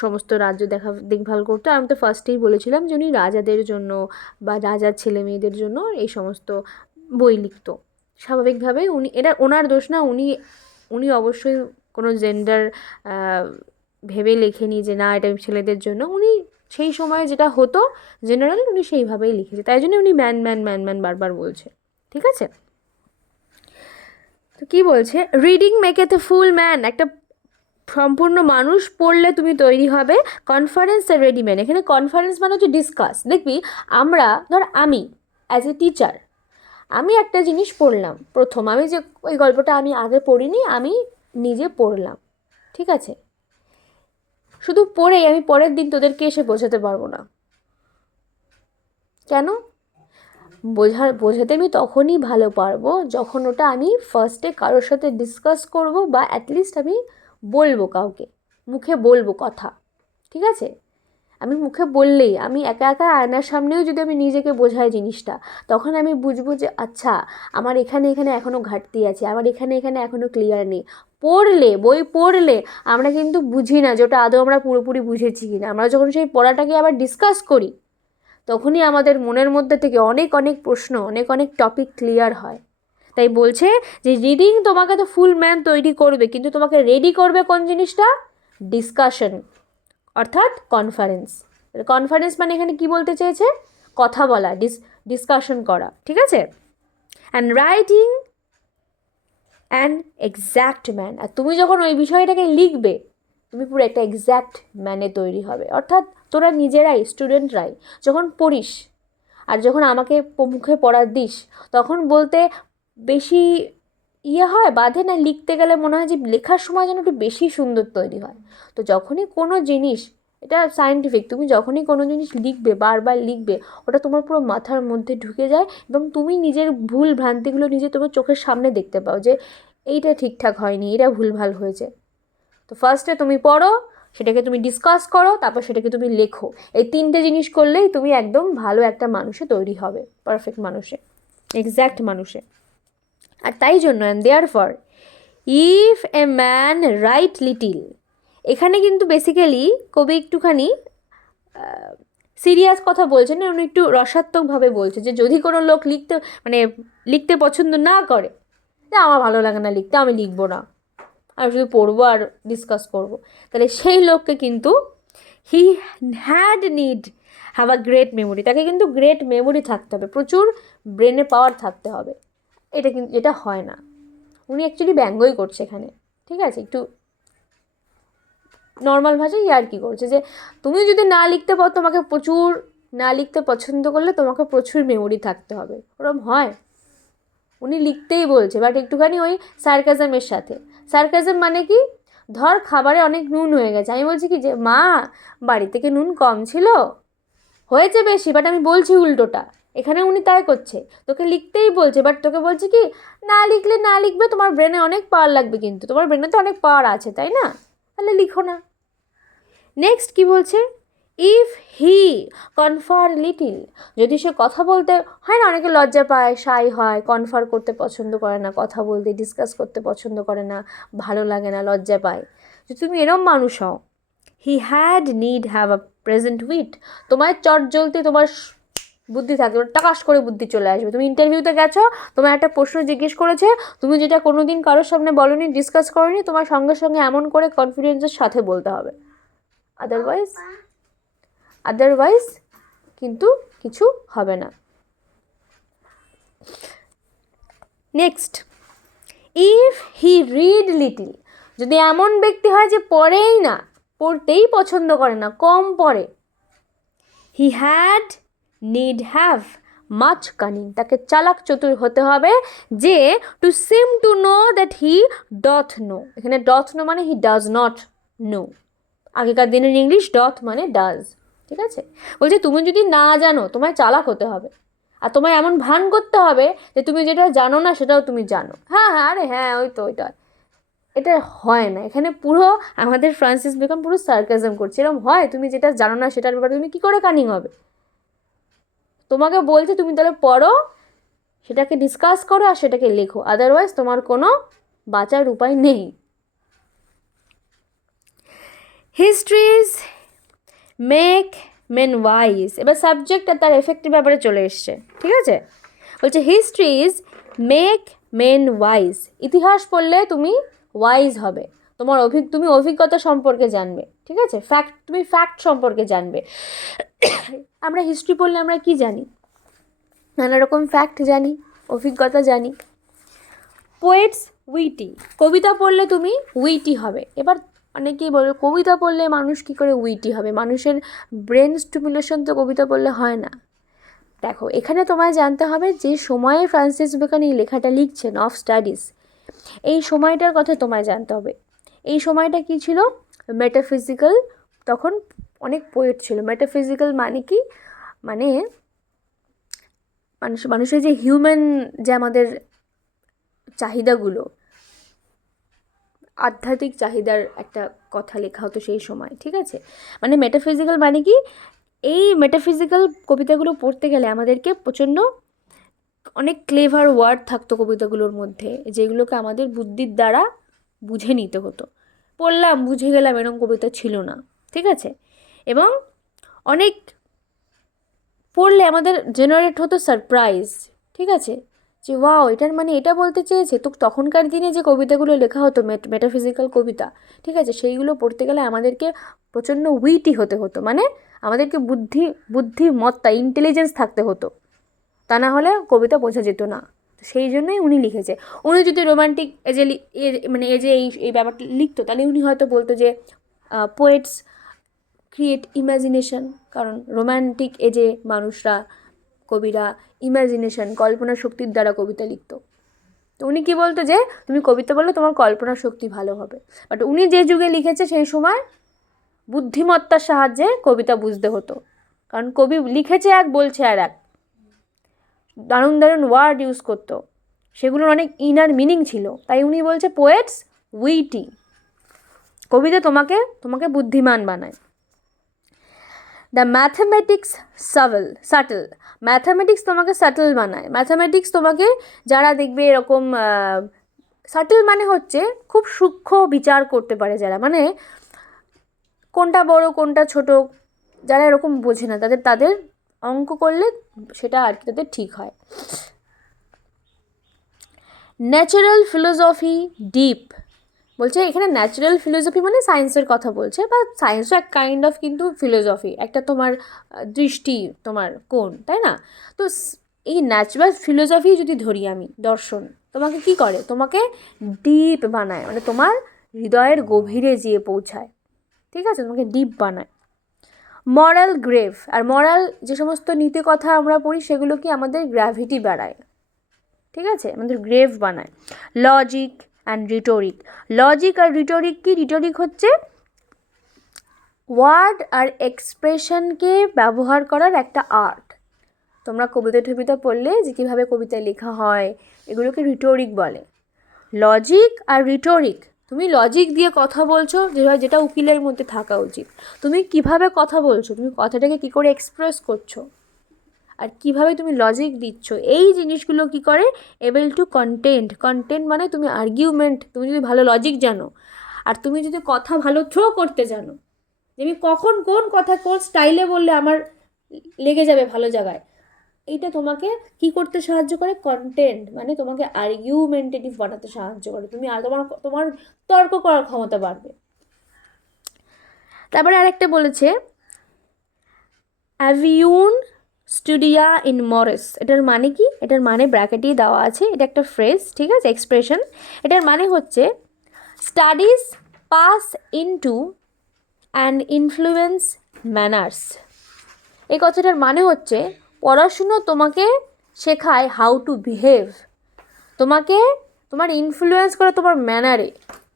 সমস্ত রাজ্য দেখভাল করতো। আমি তো ফার্স্টেই বলেছিলাম যে উনি রাজাদের জন্য বা রাজার ছেলে মেয়েদের জন্য এই সমস্ত বই লিখতো। স্বাভাবিকভাবেই উনি, এটা ওনার দোষ না, উনি উনি অবশ্যই কোনো জেন্ডার ভেবে লেখেনি যে না এটা ছেলেদের জন্য। উনি সেই সময়ে যেটা হতো জেনারেল, উনি সেইভাবেই লিখেছে, তাই জন্য উনি ম্যান ম্যান ম্যান ম্যান বারবার বলছে। ঠিক আছে, তো কী বলছে, রিডিং মেকেথ এ ফুল ম্যান, একটা সম্পূর্ণ মানুষ পড়লে তুমি তৈরি হবে। কনফারেন্স এ রেডি ম্যান, এখানে কনফারেন্স মানে হচ্ছে ডিসকাস। দেখবি আমরা, ধর আমি অ্যাজ এ টিচার, আমি একটা জিনিস পড়লাম প্রথম, আমি যে ওই গল্পটা আমি আগে পড়িনি, আমি নিজে পড়লাম, ঠিক আছে, শুধু পড়েই আমি পরের দিন তোদেরকে এসে বোঝাতে পারবো না। কেন? বোঝাতে আমি তখনই ভালো পারবো যখন ওটা আমি ফার্স্টে কারোর সাথে ডিসকাস করব, বা অ্যাটলিস্ট আমি বলবো, কাউকে মুখে বলবো কথা। ঠিক আছে, আমি মুখে বললেই, আমি একা একা আয়নার সামনেও যদি আমি নিজেকে বোঝাই জিনিসটা, তখন আমি বুঝবো যে আচ্ছা আমার এখানে এখানে এখনও ঘাটতি আছে, আমার এখানে এখানে এখনও ক্লিয়ার নেই। পড়লে, বই পড়লে আমরা কিন্তু বুঝি না যে ওটা আদৌ আমরা পুরোপুরি বুঝেছি কিনা। আমরা যখন সেই পড়াটাকে আবার ডিসকাস করি, তখনই আমাদের মনের মধ্যে থেকে অনেক অনেক প্রশ্ন, অনেক অনেক টপিক ক্লিয়ার হয়। তাই বলছে যে রিডিং তোমাকে তো ফুল ম্যান তৈরি করবে, কিন্তু তোমাকে রেডি করবে কোন জিনিসটা? ডিসকাশন, অর্থাৎ কনফারেন্স। কনফারেন্স মানে এখানে কি বলতে চেয়েছে? কথা বলা, ডিসকাশন করা। ঠিক আছে, and writing an exact man, আর তুমি যখন ওই বিষয়টাকে লিখবে, তুমি পুরো একটা এক্স্যাক্ট ম্যানে তৈরি হবে। অর্থাৎ তোরা নিজেরাই, স্টুডেন্টরাই যখন পড়িস আর যখন আমাকে মুখে পড়ার দিস, তখন বলতে বেশি হয়, বাধে না? লিখতে গেলে মনে হয় যে লেখার সময় যেন একটু বেশি সুন্দর তৈরি হয়। তো যখনই কোনো জিনিস, এটা সায়েন্টিফিক, তুমি যখনই কোনো জিনিস লিখবে, বারবার লিখবে, ওটা তোমার পুরো মাথার মধ্যে ঢুকে যায়, এবং তুমি নিজের ভুল ভ্রান্তিগুলো নিজে তোমার চোখের সামনে দেখতে পাও যে এইটা ঠিকঠাক হয়নি, এটা ভুলভাল হয়েছে। তো ফার্স্টে তুমি পড়ো, সেটাকে তুমি ডিসকাস করো, তারপর সেটাকে তুমি লেখো। এই তিনটে জিনিস করলেই তুমি একদম ভালো একটা মানুষে তৈরি হবে, পারফেক্ট মানুষে, এক্স্যাক্ট মানুষে। আর তাই জন্য, and therefore if a man write little, এখানে কিন্তু বেসিক্যালি কবি একটুখানি সিরিয়াস কথা বলছে না, উনি একটু রসাত্মকভাবে বলছে যে যদি কোনো লোক লিখতে পছন্দ না করে, যে আমার ভালো লাগে না লিখতে, আমি লিখবো না, আমি শুধু পড়বো আর ডিসকাস করবো, তাহলে সেই লোককে কিন্তু হি had need have a great memory, তাকে কিন্তু গ্রেট মেমোরি থাকতে হবে, প্রচুর ব্রেনে পাওয়ার থাকতে হবে। এটা কিন্তু, যেটা হয় না। উনি অ্যাকচুয়ালি ব্যঙ্গই করছে এখানে, ঠিক আছে, একটু নর্মাল ভাষায় আর কি করছে যে তুমি যদি না লিখতে পারো, তোমাকে প্রচুর, না লিখতে পছন্দ করলে তোমাকে প্রচুর মেমোরি থাকতে হবে। ওরকম হয়? উনি লিখতেই বলছে, বাট একটুখানি ওই সার্কাজমের সাথে। সার্কাজম মানে কি? ধর খাবারে অনেক নুন হয়ে গেছে, আমি বলছি কি যে মা বাড়ি থেকে নুন কম ছিল, হয়েছে বেশি, বাট আমি বলছি উল্টোটা। এখানে উনি তাই করছে, তোকে লিখতেই বলছে, বাট তোকে বলছে কি না লিখলে না লিখবে, তোমার ব্রেনে অনেক পাওয়ার লাগবে, কিন্তু তোমার ব্রেনে তো অনেক পাওয়ার আছে, তাই না? তাহলে লিখো না। নেক্সট কি বলছে? ইফ হি কনফার লিটিল, যদি সে কথা বলতে, হয় না অনেকে লজ্জা পায়, শাই হয়, কনফার করতে পছন্দ করে না, কথা বলতে, ডিসকাস করতে পছন্দ করে না, ভালো লাগে না, লজ্জা পায়, যদি তুমি এরম মানুষ হও, he had need have a present wit, তোমার চট জ্বলতে তোমার বুদ্ধি থাকবে, টাকাস করে বুদ্ধি চলে আসবে। তুমি ইন্টারভিউতে গেছো, তোমার একটা প্রশ্ন জিজ্ঞেস করেছে, তুমি যেটা কোনো দিন কারোর সামনে বলনি, ডিসকাস করোনি, তোমার সঙ্গে সঙ্গে এমন করে কনফিডেন্সের সাথে বলতে হবে, আদারওয়াইজ কিন্তু কিছু হবে না। Next, if he read little, যদি এমন ব্যক্তি হয় যে পড়েই না, পড়তেই পছন্দ করে না, কম পড়ে, he had need have much cunning, তাকে চালাক চতুর হতে হবে, যে to seem to know that he doth no, এখানে ডথ নো মানে হি ডাজ নট নো, আগেকার দিনের ইংলিশ ডথ মানে ডাজ। ঠিক আছে, বলছে তুমি যদি না জানো, তোমায় চালাক হতে হবে, আর তোমায় এমন ভান করতে হবে যে তুমি যেটা জানো না সেটাও তুমি জানো। হ্যাঁ হ্যাঁ, আরে হ্যাঁ, ওই তো ওইটা, এটা হয় না। এখানে পুরো আমাদের ফ্রান্সিস বেকন পুরো সার্কাজম করছে। এরকম হয়? তুমি যেটা জানো না সেটার ব্যাপারে তুমি কী করে কানিং হবে? তোমাকে বলছে তুমি তাহলে পড়ো, সেটাকে ডিসকাস করো আর সেটাকে লেখো, আদারওয়াইজ তোমার কোনো বাঁচার উপায় নেই। Histories make men wise. এবার সাবজেক্ট আর তার এফেক্টের ব্যাপারে চলে এসছে, ঠিক আছে? বলছে হিস্ট্রিজ মেক মেন ওয়াইজ। ইতিহাস পড়লে তুমি ওয়াইজ হবে, তুমি অভিজ্ঞতা সম্পর্কে জানবে, ঠিক আছে? তুমি ফ্যাক্ট সম্পর্কে জানবে। আমরা হিস্ট্রি পড়লে আমরা কি জানি? নানা রকম ফ্যাক্ট জানি, অভিজ্ঞতা জানি। পোয়েটস উইটি, কবিতা পড়লে তুমি উইটি হবে। এবার অনেকেই বলে কবিতা পড়লে মানুষ কী করে উইটি হবে? মানুষের ব্রেন স্টিমুলেশন তো কবিতা পড়লে হয় না। দেখো, এখানে তোমায় জানতে হবে যে সময়ে ফ্রান্সিস বেকন এই লেখাটা লিখছেন, অফ স্টাডিজ, এই সময়টার কথা তোমায় জানতে হবে। এই সময়টা কি ছিল? মেটাফিজিক্যাল, তখন অনেক পোয়েট ছিল। মেটাফিজিক্যাল মানে কি? মানে মানুষের যে হিউম্যান, যে আমাদের চাহিদাগুলো, আধ্যাত্মিক চাহিদার একটা কথা লেখা হতো সেই সময়, ঠিক আছে? মানে মেটাফিজিক্যাল মানে কি? এই মেটাফিজিক্যাল কবিতাগুলো পড়তে গেলে আমাদেরকে প্রচণ্ড অনেক ক্লেভার ওয়ার্ড থাকতো কবিতাগুলোর মধ্যে, যেগুলোকে আমাদের বুদ্ধির দ্বারা বুঝে নিতে হতো। পড়লাম বুঝে গেলাম এরকম কবিতা ছিল না, ঠিক আছে? এবং অনেক পড়লে আমাদের জেনারেট হতো সারপ্রাইজ, ঠিক আছে? যে ওয়াও, এটার মানে এটা বলতে চেয়েছে। তো তখনকার দিনে যে কবিতাগুলো লেখা হতো মেটাফিজিক্যাল কবিতা, ঠিক আছে, সেইগুলো পড়তে গেলে আমাদেরকে প্রচণ্ড উইটি হতে হতো, মানে আমাদেরকে বুদ্ধিমত্তা, ইন্টেলিজেন্স থাকতে হতো, তা না হলে কবিতা বোঝা যেত না। সেই জন্যই উনি লিখেছে। উনি যদি রোমান্টিক এই ব্যাপারটা লিখতো, তাহলে উনি হয়তো বলতো যে পোয়েটস ক্রিয়েট ইমাজিনেশন, কারণ রোম্যান্টিক এজে মানুষরা, কবিরা ইমাজিনেশন, কল্পনা শক্তির দ্বারা কবিতা লিখত। তো উনি কী বলতো যে তুমি কবিতা বললে তোমার কল্পনা শক্তি ভালো হবে। বাট উনি যে যুগে লিখেছে সেই সময় বুদ্ধিমত্তার সাহায্যে কবিতা বুঝতে হতো, কারণ কবি লিখেছে এক, বলছে আর এক, দারুণ দারুণ ওয়ার্ড ইউজ করতো, সেগুলোর অনেক ইনার মিনিং ছিল। তাই উনি বলছে পোয়েটস উইটি, কবিতা তোমাকে বুদ্ধিমান বানায়। দ্য ম্যাথামেটিক্স সাটল, ম্যাথামেটিক্স তোমাকে সাটল বানায়। ম্যাথামেটিক্স তোমাকে, যারা দেখবে এরকম সাটল মানে হচ্ছে খুব সূক্ষ্ম বিচার করতে পারে যারা, মানে কোনটা বড় কোনটা ছোট, যারা এরকম বোঝে না, তাদের অঙ্ক করলে সেটা আর কি তাদের ঠিক হয়। ন্যাচারাল ফিলোসফি ডিপ, বলছে এখানে ন্যাচারাল ফিলোসফি মানে সায়েন্সের কথা বলছে, বা সায়েন্সও এক কাইন্ড অফ কিন্তু ফিলোসফি, একটা তোমার দৃষ্টি, তোমার কোণ, তাই না? তো এই ন্যাচারাল ফিলোসফি যদি ধরি আমি, দর্শন তোমাকে কি করে? তোমাকে ডিপ বানায়, মানে তোমার হৃদয়ের গভীরে যেয়ে পৌঁছায়, ঠিক আছে? তোমাকে ডিপ বানায়। মরাল গ্রেভ, আর মরাল যে সমস্ত নীতি কথা আমরা পড়ি সেগুলো কি আমাদের গ্র্যাভিটি বাড়ায়, ঠিক আছে, আমাদের গ্রেভ বানায়। লজিক অ্যান্ড রিটোরিক, লজিক আর রিটোরিক কি? রিটোরিক হচ্ছে ওয়ার্ড আর এক্সপ্রেশনকে ব্যবহার করার একটা আর্ট। তোমরা কবিতা পড়লে যে কীভাবে কবিতা লেখা হয়, এগুলোকে রিটোরিক বলে। লজিক আর রিটোরিক, তুমি লজিক দিয়ে কথা বলছো, যেটা উকিলের মধ্যে থাকা উচিত। তুমি কিভাবে কথা বলছো, তুমি কথাটাকে কী করে এক্সপ্রেস করছো, আর কিভাবে তুমি লজিক দিচ্ছ, এই জিনিসগুলো কি করে? এবেল টু কন্টেন্ট মানে তুমি আর্গুমেন্ট, তুমি যদি ভালো লজিক জানো, আর তুমি যদি কথা ভালো থ্রো করতে জানো, যে আমি কখন কোন কথা কোন স্টাইলে বললে আমার লেগে যাবে ভালো জায়গায়, এইটা তোমাকে কি করতে সাহায্য করে? কন্টেন্ট মানে তোমাকে আর্গুমেন্টেটিভ বানাতে সাহায্য করে, তুমি আর তোমার তর্ক করার ক্ষমতা বাড়বে। তারপরে আরেকটা বলেছে অ্যাভিউন স্টুডিয়া ইন মরিস, এটার মানে কি? এটার মানে ব্র্যাকেটেই দেওয়া আছে, এটা একটা ফ্রেজ, ঠিক আছে, এক্সপ্রেশন। এটার মানে হচ্ছে studies pass into and influence manners. এই কথাটার মানে হচ্ছে পড়াশুনো তোমাকে শেখায় হাউ টু বিহেভ, তোমার ইনফ্লুয়েন্স করে তোমার ম্যানারে।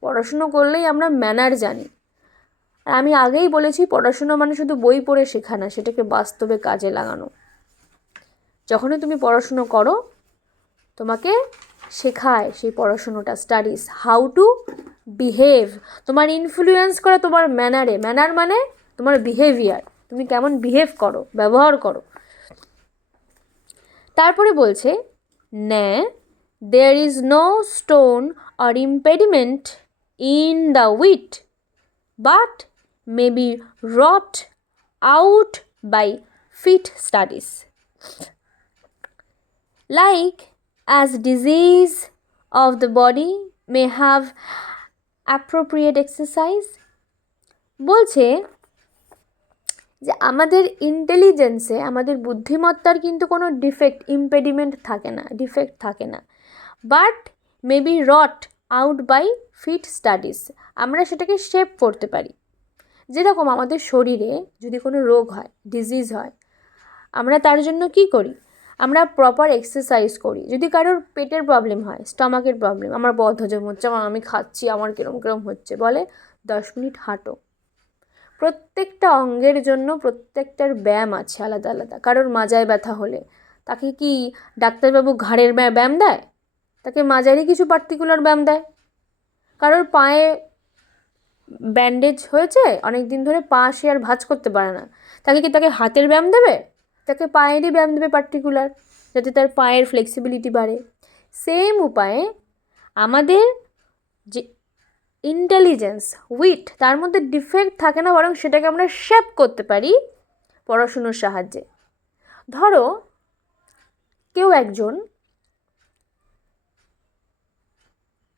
পড়াশুনো করলেই আমরা ম্যানার জানি। আর আমি আগেই বলেছি পড়াশুনো মানে শুধু বই পড়ে শেখা না, সেটাকে বাস্তবে কাজে লাগানো। যখনই তুমি পড়াশুনো করো, তোমাকে শেখায় সেই পড়াশুনোটা, স্টাডিজ হাউ টু বিহেভ, তোমার ইনফ্লুয়েন্স করে তোমার ম্যানারে। ম্যানার মানে তোমার বিহেভিয়ার, তুমি কেমন বিহেভ করো, ব্যবহার করো। তারপরে বলছে Nay, there is no stone or impediment in the wheat, but may be wrought out by fit studies. Like as disease of the body may have appropriate exercise. বলছে যে আমাদের ইন্টেলিজেন্সে, আমাদের বুদ্ধিমত্তার কিন্তু কোনো ইম্পেডিমেন্ট থাকে না, but may be wrought out by fit studies. আমরা সেটাকে শেপ করতে পারি। যেরকম আমাদের শরীরে যদি কোনো রোগ হয়, ডিজিজ হয়, আমরা তার জন্য কি করি? আমরা প্রপার এক্সারসাইজ করি। যদি কারোর পেটের প্রবলেম হয়, স্টমাকের প্রবলেম, আমার বদহজম হচ্ছে, আমি খাচ্ছি, আমার কিরম হচ্ছে, বলে 10 মিনিট হাঁটো। প্রত্যেকটা অঙ্গের জন্য প্রত্যেকটার ব্যায়াম আছে আলাদা আলাদা। কারোর মাজায় ব্যথা হলে তাকে কি ডাক্তারবাবু ঘাড়ের ব্যায়াম দেয়? তাকে মাজারই কিছু পার্টিকুলার ব্যায়াম দেয়। কারোর পায়ে ব্যান্ডেজ হয়েছে, অনেক দিন ধরে পা সে আর ভাঁজ করতে পারে না, তাকে হাতের ব্যায়াম দেবে? তাকে পায়েরই ব্যায়াম দেবে পার্টিকুলার, যাতে তার পায়ের ফ্লেক্সিবিলিটি বাড়ে। সেম উপায়ে আমাদের যে ইন্টেলিজেন্স, উইট, তার মধ্যে ডিফেক্ট থাকে না, বরং সেটাকে আমরা শেপ করতে পারি পড়াশুনোর সাহায্যে। ধরো কেউ একজন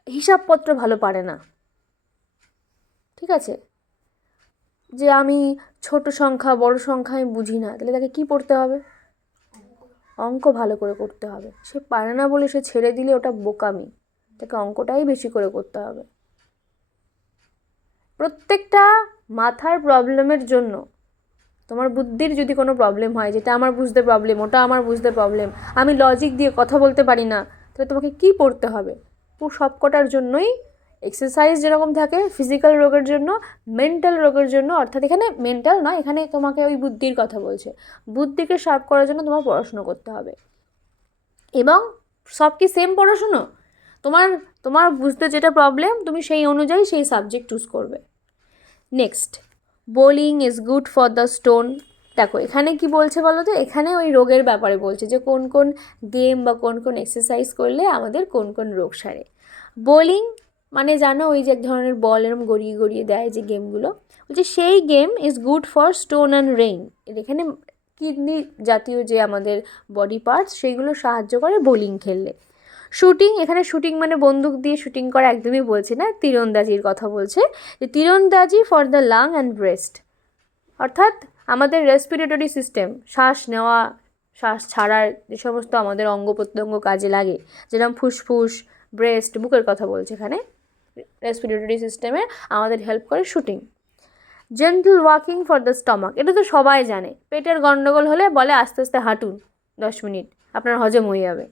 হিসাবপত্র ভালো পারে না, ঠিক আছে, যে আমি ছোট সংখ্যা বড় সংখ্যা আমি বুঝি না, তাহলে তাকে কি পড়তে হবে? অঙ্ক ভালো করে করতে হবে। সে পারে না বলে সে ছেড়ে দিলে ওটা বোকামি, তাকে অঙ্কটাই বেশি করে করতে হবে। প্রত্যেকটা মাথার প্রবলেমের জন্য, তোমার বুদ্ধির যদি কোনো প্রবলেম হয়, যেটা আমার বুঝতে প্রবলেম, ওটা আমার বুঝতে প্রবলেম, আমি লজিক দিয়ে কথা বলতে পারি না, তাহলে তোমাকে কি পড়তে হবে? সবকটার জন্যই এক্সারসাইজ যেরকম থাকে ফিজিক্যাল রোগের জন্য, মেন্টাল রোগের জন্য, অর্থাৎ এখানে মেন্টাল নয়, এখানে তোমাকে ওই বুদ্ধির কথা বলছে, বুদ্ধিকে শার্প করার জন্য তোমার পড়াশুনো করতে হবে। এবং সব কি সেম পড়াশুনো? তোমার বুঝতে যেটা প্রবলেম, তুমি সেই অনুযায়ী সেই সাবজেক্ট চুজ করবে। Next, bowling is good for the stone. দেখো এখানে কি বলছে বলো তো? এখানে ওই রোগের ব্যাপারে বলছে যে কোন কোন গেম বা কোন কোন এক্সারসাইজ করলে আমাদের কোন কোন রোগ সারে। বোলিং মানে জানো ওই যে এক ধরনের বল এরম গড়িয়ে গড়িয়ে দেয় যে গেমগুলো, বলছে সেই game is good for stone and rain. এখানে কিডনি জাতীয় যে আমাদের বডি পার্টস, সেইগুলো সাহায্য করে বোলিং খেললে। শুটিং, এখানে শুটিং মানে বন্দুক দিয়ে শুটিং করা একদমই বলছে না, তীরন্দাজির কথা বলছে, যে তীরন্দাজি for the lung and breast, অর্থাৎ আমাদের রেসপিরেটরি সিস্টেম, শ্বাস নেওয়া শ্বাস ছাড়ার যে সমস্ত আমাদের অঙ্গ প্রত্যঙ্গ কাজে লাগে, যেরকম ফুসফুস, ব্রেস্ট, বুকের কথা বলছে এখানে, রেসপিরেটরি সিস্টেমে আমাদের হেল্প করে shooting. Gentle walking for the stomach, এটা তো সবাই জানে, পেটের গন্ডগোল হলে বলে আস্তে আস্তে হাঁটুন 10 মিনিট, আপনার হজম হয়ে যাবে।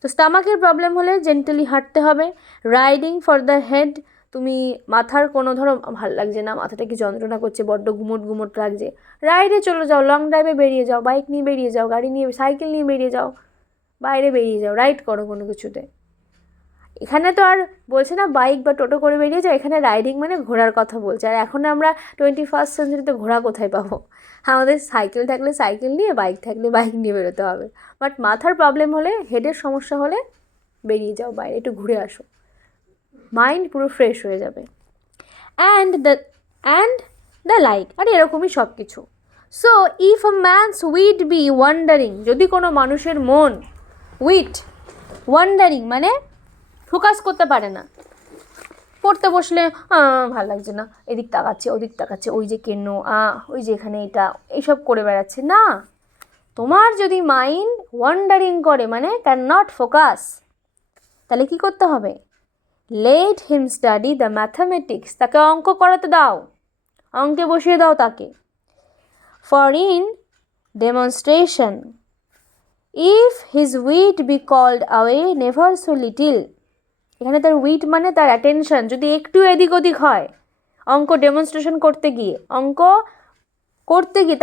তো স্টমাকের প্রবলেম হলে জেন্টালি হাঁটতে হবে। রাইডিং ফর দ্য হেড, তুমি মাথার কোনো, ধরো ভালো লাগছে না, মাথাটা কি যন্ত্রণা করছে, বড্ড ঘুমট লাগছে, রাইডে চলে যাও, লং ড্রাইভে বেরিয়ে যাও, বাইক নিয়ে বেরিয়ে যাও, গাড়ি নিয়ে, সাইকেল নিয়ে বেরিয়ে যাও, বাইরে বেরিয়ে যাও, রাইড করো কোনো কিছুতে। এখানে তো আর বলছে না বাইক বা টোটো করে বেরিয়ে যাও, এখানে রাইডিং মানে ঘোরার কথা বলছে। আর এখন আমরা 21st সেঞ্চুরিতে ঘোড়া কোথায় পাবো? আমাদের সাইকেল থাকলে সাইকেল নিয়ে, বাইক থাকলে বাইক নিয়ে বেরোতে হবে। বাট মাথার প্রবলেম হলে, হেডের সমস্যা হলে বেরিয়ে যাও বাইরে, একটু ঘুরে আসো, মাইন্ড পুরো ফ্রেশ হয়ে যাবে। অ্যান্ড দ্য লাইক, আর এরকমই সব কিছু। So if a man's wit be wandering, যদি কোনো মানুষের মন, উইট ওয়ান্ডারিং মানে ফোকাস করতে পারে না, পড়তে বসলে ভালো লাগছে না, এদিক তাকাচ্ছে ওদিক তাকাচ্ছে, ওই যে কেন, ওই যে এখানে এটা, এইসব করে বেড়াচ্ছে না। তোমার যদি মাইন্ড ওয়ান্ডারিং করে মানে ক্যান নট ফোকাস, তাহলে কি করতে হবে? Let him study the mathematics, তাকে অঙ্ক করাতে দাও, অঙ্কে বসিয়ে দাও তাকে। For in demonstration if his wit be called away never so little, এখানে তার উইট মানে তার অ্যাটেনশন যদি একটু এদিক ওদিক হয়, অঙ্ক ডেমনস্ট্রেশন করতে গিয়ে,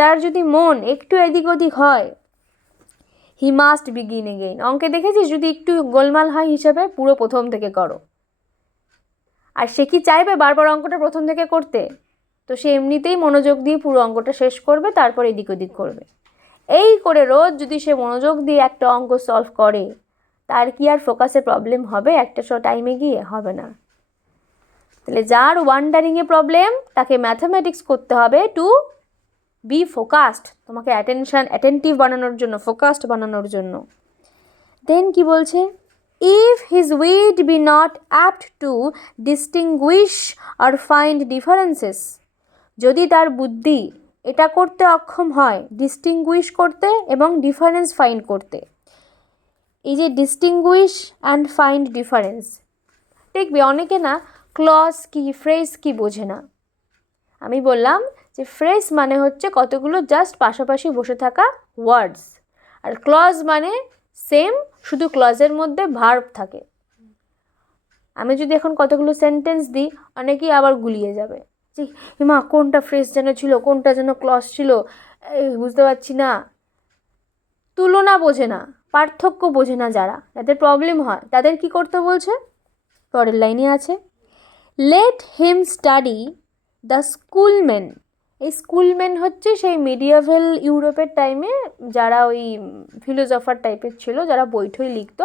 তার যদি মন একটু এদিক ওদিক হয়, হি মাস্ট বিগিন এগেইন। অঙ্কে দেখেছিস যদি একটু গোলমাল হয় হিসাবে, পুরো প্রথম থেকে করো। আর সে কি চাইবে বারবার অঙ্কটা প্রথম থেকে করতে? তো সে এমনিতেই মনোযোগ দিয়ে পুরো অঙ্কটা শেষ করবে, তারপর এদিক ওদিক করবে। এই করে রোজ যদি সে মনোযোগ দিয়ে একটা অঙ্ক সলভ করে, তার কি আর ফোকাসে প্রবলেম হবে একটা টাইমে গিয়ে? হবে না। তাহলে যার ওয়ান্ডারিংয়ে প্রবলেম তাকে ম্যাথামেটিক্স করতে হবে টু বি ফোকাসড, তোমাকে অ্যাটেন্টিভ বানানোর জন্য, ফোকাসড বানানোর জন্য। দেন কি বলছে, if his wit be not apt to distinguish or find differences, যদি তার বুদ্ধি এটা করতে অক্ষম হয়, ডিস্টিংগুইশ করতে এবং ডিফারেন্স ফাইন্ড করতে। এই যে ডিস্টিংগুইশ অ্যান্ড ফাইন্ড ডিফারেন্স, দেখবে অনেকে না ক্লজ কি ফ্রেজ কি বোঝে না। আমি বললাম যে ফ্রেজ মানে হচ্ছে কতগুলো জাস্ট পাশাপাশি বসে থাকা ওয়ার্ডস, আর ক্লজ মানে সেম, শুধু ক্লজের মধ্যে ভার্ব থাকে। আমি যদি এখন কতগুলো সেন্টেন্স দিই, অনেকেই আবার গুলিয়ে যাবে যে মা কোনটা ফ্রেজ যেন ছিল, কোনটা যেন ক্লজ ছিল, বুঝতে পারছি না। তুলনা বোঝে না, পার্থক্য বোঝে না, যাদের প্রবলেম হয় তাদের কি করতে বলছে? পরের লাইনে আছে, লেট হিম স্টাডি দ্য স্কুলমেন। এই স্কুলমেন হচ্ছে সেই মিডিয়াভেল ইউরোপের টাইমে যারা ওই ফিলোসফার টাইপের ছিল, যারা বইঠই লিখতো,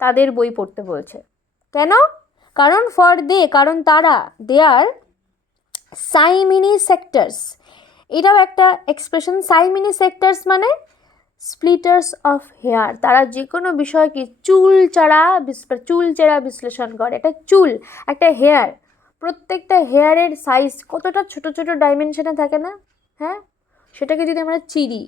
তাদের বই পড়তে বলছে। কেন? কারণ কারণ তারা আর সাইমিনি সেক্টরস। এটাও একটা এক্সপ্রেশন। সাইমিনি সেক্টরস মানে স্প্লিটার্স অফ হেয়ার। তারা যে কোনো বিষয়কে চুলচেরা বিশ্লেষণ করে। একটা চুল, একটা হেয়ার, প্রত্যেকটা হেয়ারের সাইজ কতটা ছোট ছোট ডাইমেনশনে থাকে না? হ্যাঁ, সেটাকে যদি আমরা চিরি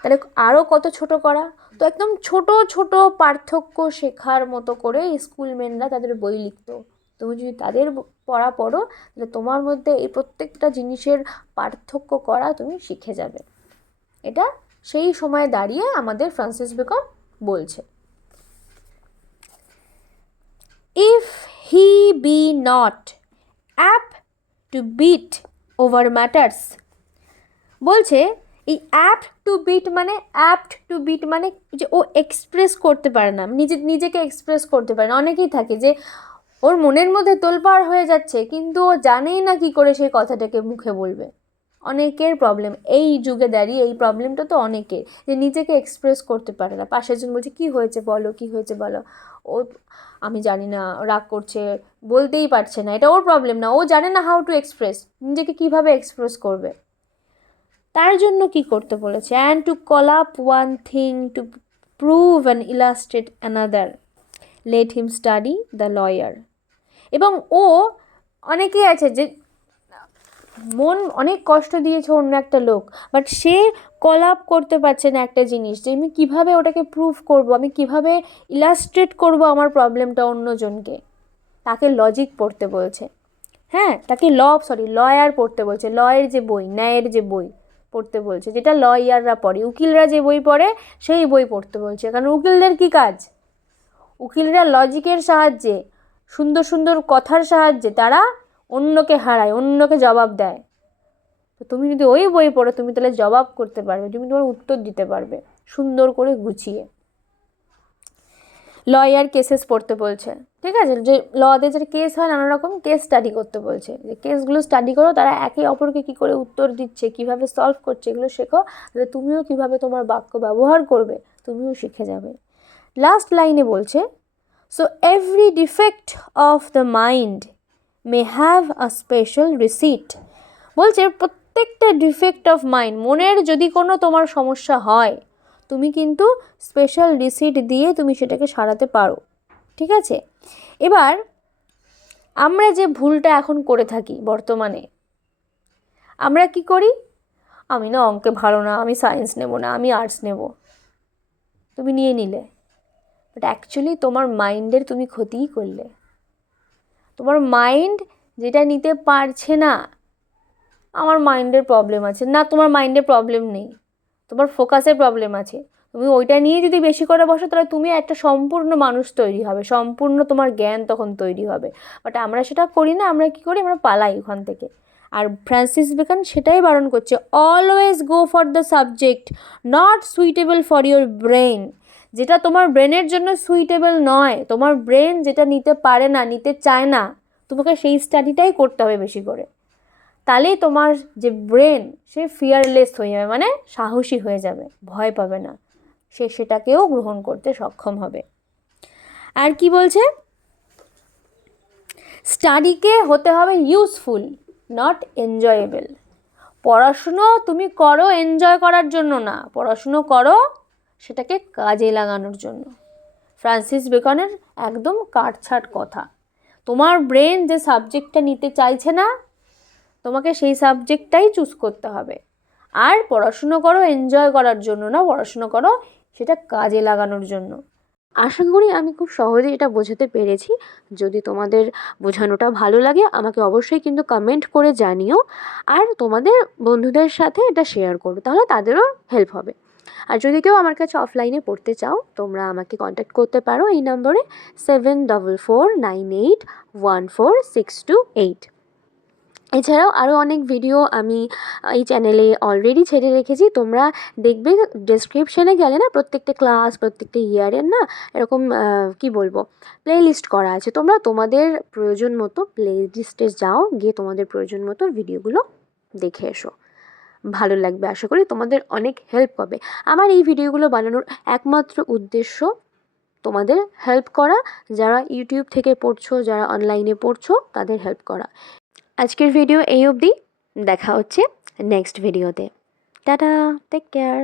তাহলে আরও কত ছোট করা। তো একদম ছোট ছোট পার্থক্য শেখার মতো করে স্কুলমেনরা তাদের বই লিখতো। তুমি যদি তাদের পড়া পড়ো তাহলে তোমার মধ্যে এই প্রত্যেকটা জিনিসের পার্থক্য করা তুমি শিখে যাবে। এটা সেই সময় দাঁড়িয়ে আমাদের ফ্রান্সিস বেকন বলছে। If he be not apt to beat over matters, বলছে এই অ্যাপ্ট টু বিট মানে যে ও এক্সপ্রেস করতে পারে না, নিজেকে এক্সপ্রেস করতে পারে না। অনেকেই থাকে যে ওর মনের মধ্যে তোলপাড় হয়ে যাচ্ছে কিন্তু ও জানেই না কি করে সেই কথাটাকে মুখে বলবে। অনেকের প্রবলেম এই যুগে দাঁড়িয়ে, এই প্রবলেমটা তো অনেকের, যে নিজেকে এক্সপ্রেস করতে পারে না। পাশের জন বলছে কী হয়েছে বলো, ও আমি জানি না, রাগ করছে, বলতেই পারছে না। এটা ওর প্রবলেম না, ও জানে না হাউ টু এক্সপ্রেস, নিজেকে কীভাবে এক্সপ্রেস করবে। তার জন্য কি করতে বলেছে, and to call up one thing to prove and illustrate another, late him study the lawyer. এবং ও অনেকেই আছে যে মন অনেক কষ্ট দিয়েছে অন্য একটা লোক, বাট সে কল আপ করতে পারছে না একটা জিনিস, যে আমি কীভাবে ওটাকে প্রুভ করব, আমি কিভাবে ইলাস্ট্রেট করব আমার প্রবলেমটা অন্যজনকে। তাকে লজিক পড়তে বলছে। হ্যাঁ, তাকে লয়ার পড়তে বলছে। লয়ের যে বই, ন্যায়ের যে বই পড়তে বলছে, যেটা লয়াররা পড়ে, উকিলরা যে বই পড়ে সেই বই পড়তে বলছে। কারণ উকিলদের কী কাজ? উকিলরা লজিকের সাহায্যে, সুন্দর সুন্দর কথার সাহায্যে তারা অন্যকে হারায়, অন্যকে জবাব দেয়। তো তুমি যদি ওই বই পড়ো, তুমি তাহলে জবাব করতে পারবে, তুমি তোমার উত্তর দিতে পারবে সুন্দর করে গুছিয়ে। লয়ার কেসেস পড়তে বলছে, ঠিক আছে? যে লতে যে কেস হয়, নানা রকম কেস স্টাডি করতে বলছে, যে কেসগুলো স্টাডি করো, তারা একে অপরকে কী করে উত্তর দিচ্ছে, কীভাবে সলভ করছে, এগুলো শেখো। তাহলে তুমিও কীভাবে তোমার বাক্য ব্যবহার করবে তুমিও শিখে যাবে। লাস্ট লাইনে বলছে, so every defect of the mind may have a special receipt. বলছে প্রত্যেকটা ডিফেক্ট অফ মাইন্ড, মনের যদি কোনো তোমার সমস্যা হয়, তুমি কিন্তু স্পেশাল রিসিট দিয়ে তুমি সেটাকে সারাতে পারো, ঠিক আছে? এবার আমরা যে ভুলটা এখন করে থাকি বর্তমানে, আমরা কি করি, আমি না অঙ্কে ভালো না, আমি সায়েন্স নেব না, আমি আর্টস নেব। তুমি নিয়ে নিলে, বাট অ্যাকচুয়ালি তোমার মাইন্ডের তুমি ক্ষতিই করলে। তোমার মাইন্ড যেটা নিতে পারছে না, আমার মাইন্ডের প্রবলেম আছে না, তোমার মাইন্ডের প্রবলেম নেই, তোমার ফোকাসের প্রবলেম আছে। তুমি ওইটা নিয়ে যদি বেশি করে বসো, তাহলে তুমি একটা সম্পূর্ণ মানুষ তৈরি হবে, সম্পূর্ণ তোমার জ্ঞান তখন তৈরি হবে। বাট আমরা সেটা করি না, আমরা কী করি, আমরা পালাই ওখান থেকে। আর ফ্রান্সিস বেকন সেটাই বারণ করছে, always go for the subject not suitable for your brain. যেটা তোমার ব্রেনের জন্য সুইটেবল নয়, তোমার ব্রেন যেটা নিতে পারে না, নিতে চায় না, তোমাকে সেই স্টাডিটাই করতে হবে বেশি করে। তাহলেই তোমার যে ব্রেন সে ফিয়ারলেস হয়ে যাবে, মানে সাহসী হয়ে যাবে, ভয় পাবে না, সে সেটাকেও গ্রহণ করতে সক্ষম হবে। আর কি বলছে, স্টাডিকে হতে হবে ইউজফুল, নট এনজয়েবল। পড়াশুনো তুমি করো এনজয় করার জন্য না, পড়াশুনো করো সেটাকে কাজে লাগানোর জন্য। ফ্রান্সিস বেকনের একদম কাটছাট কথা। তোমার ব্রেন যে সাবজেক্টটা নিতে চাইছে না, তোমাকে সেই সাবজেক্টটাই চুজ করতে হবে। আর পড়াশুনো করো এনজয় করার জন্য না, পড়াশুনো করো সেটা কাজে লাগানোর জন্য। আশা করি আমি খুব সহজে এটা বোঝাতে পেরেছি। যদি তোমাদের বোঝানোটা ভালো লাগে আমাকে অবশ্যই কিন্তু কমেন্ট করে জানিও, আর তোমাদের বন্ধুদের সাথে এটা শেয়ার করো, তাহলে তাদেরও হেল্প হবে। আর যদি কেউ আমার কাছে অফলাইনে পড়তে চাও, তোমরা আমাকে কন্ট্যাক্ট করতে পারো এই নম্বরে 7449814628। এছাড়াও আরও অনেক ভিডিও আমি এই চ্যানেলে অলরেডি ছেড়ে রেখেছি। তোমরা দেখবে ডেসক্রিপশানে গেলে না, প্রত্যেকটা ক্লাস প্রত্যেকটা ইয়ারের না এরকম কি বলবো প্লে লিস্ট করা আছে। তোমরা তোমাদের প্রয়োজন মতো প্লে লিস্টে যাও, গিয়ে তোমাদের প্রয়োজন মতো ভিডিওগুলো দেখে এসো। ভালো লাগবে, আশা করি তোমাদের অনেক হেল্প হবে। আমার এই ভিডিওগুলো বানানোর একমাত্র উদ্দেশ্য তোমাদের হেল্প করা, যারা ইউটিউব থেকে পড়ছো, যারা অনলাইনে পড়ছো, তাদের হেল্প করা। আজকের ভিডিও এই অবধি, দেখা হচ্ছে নেক্সট ভিডিওতে। টাটা, টেক কেয়ার।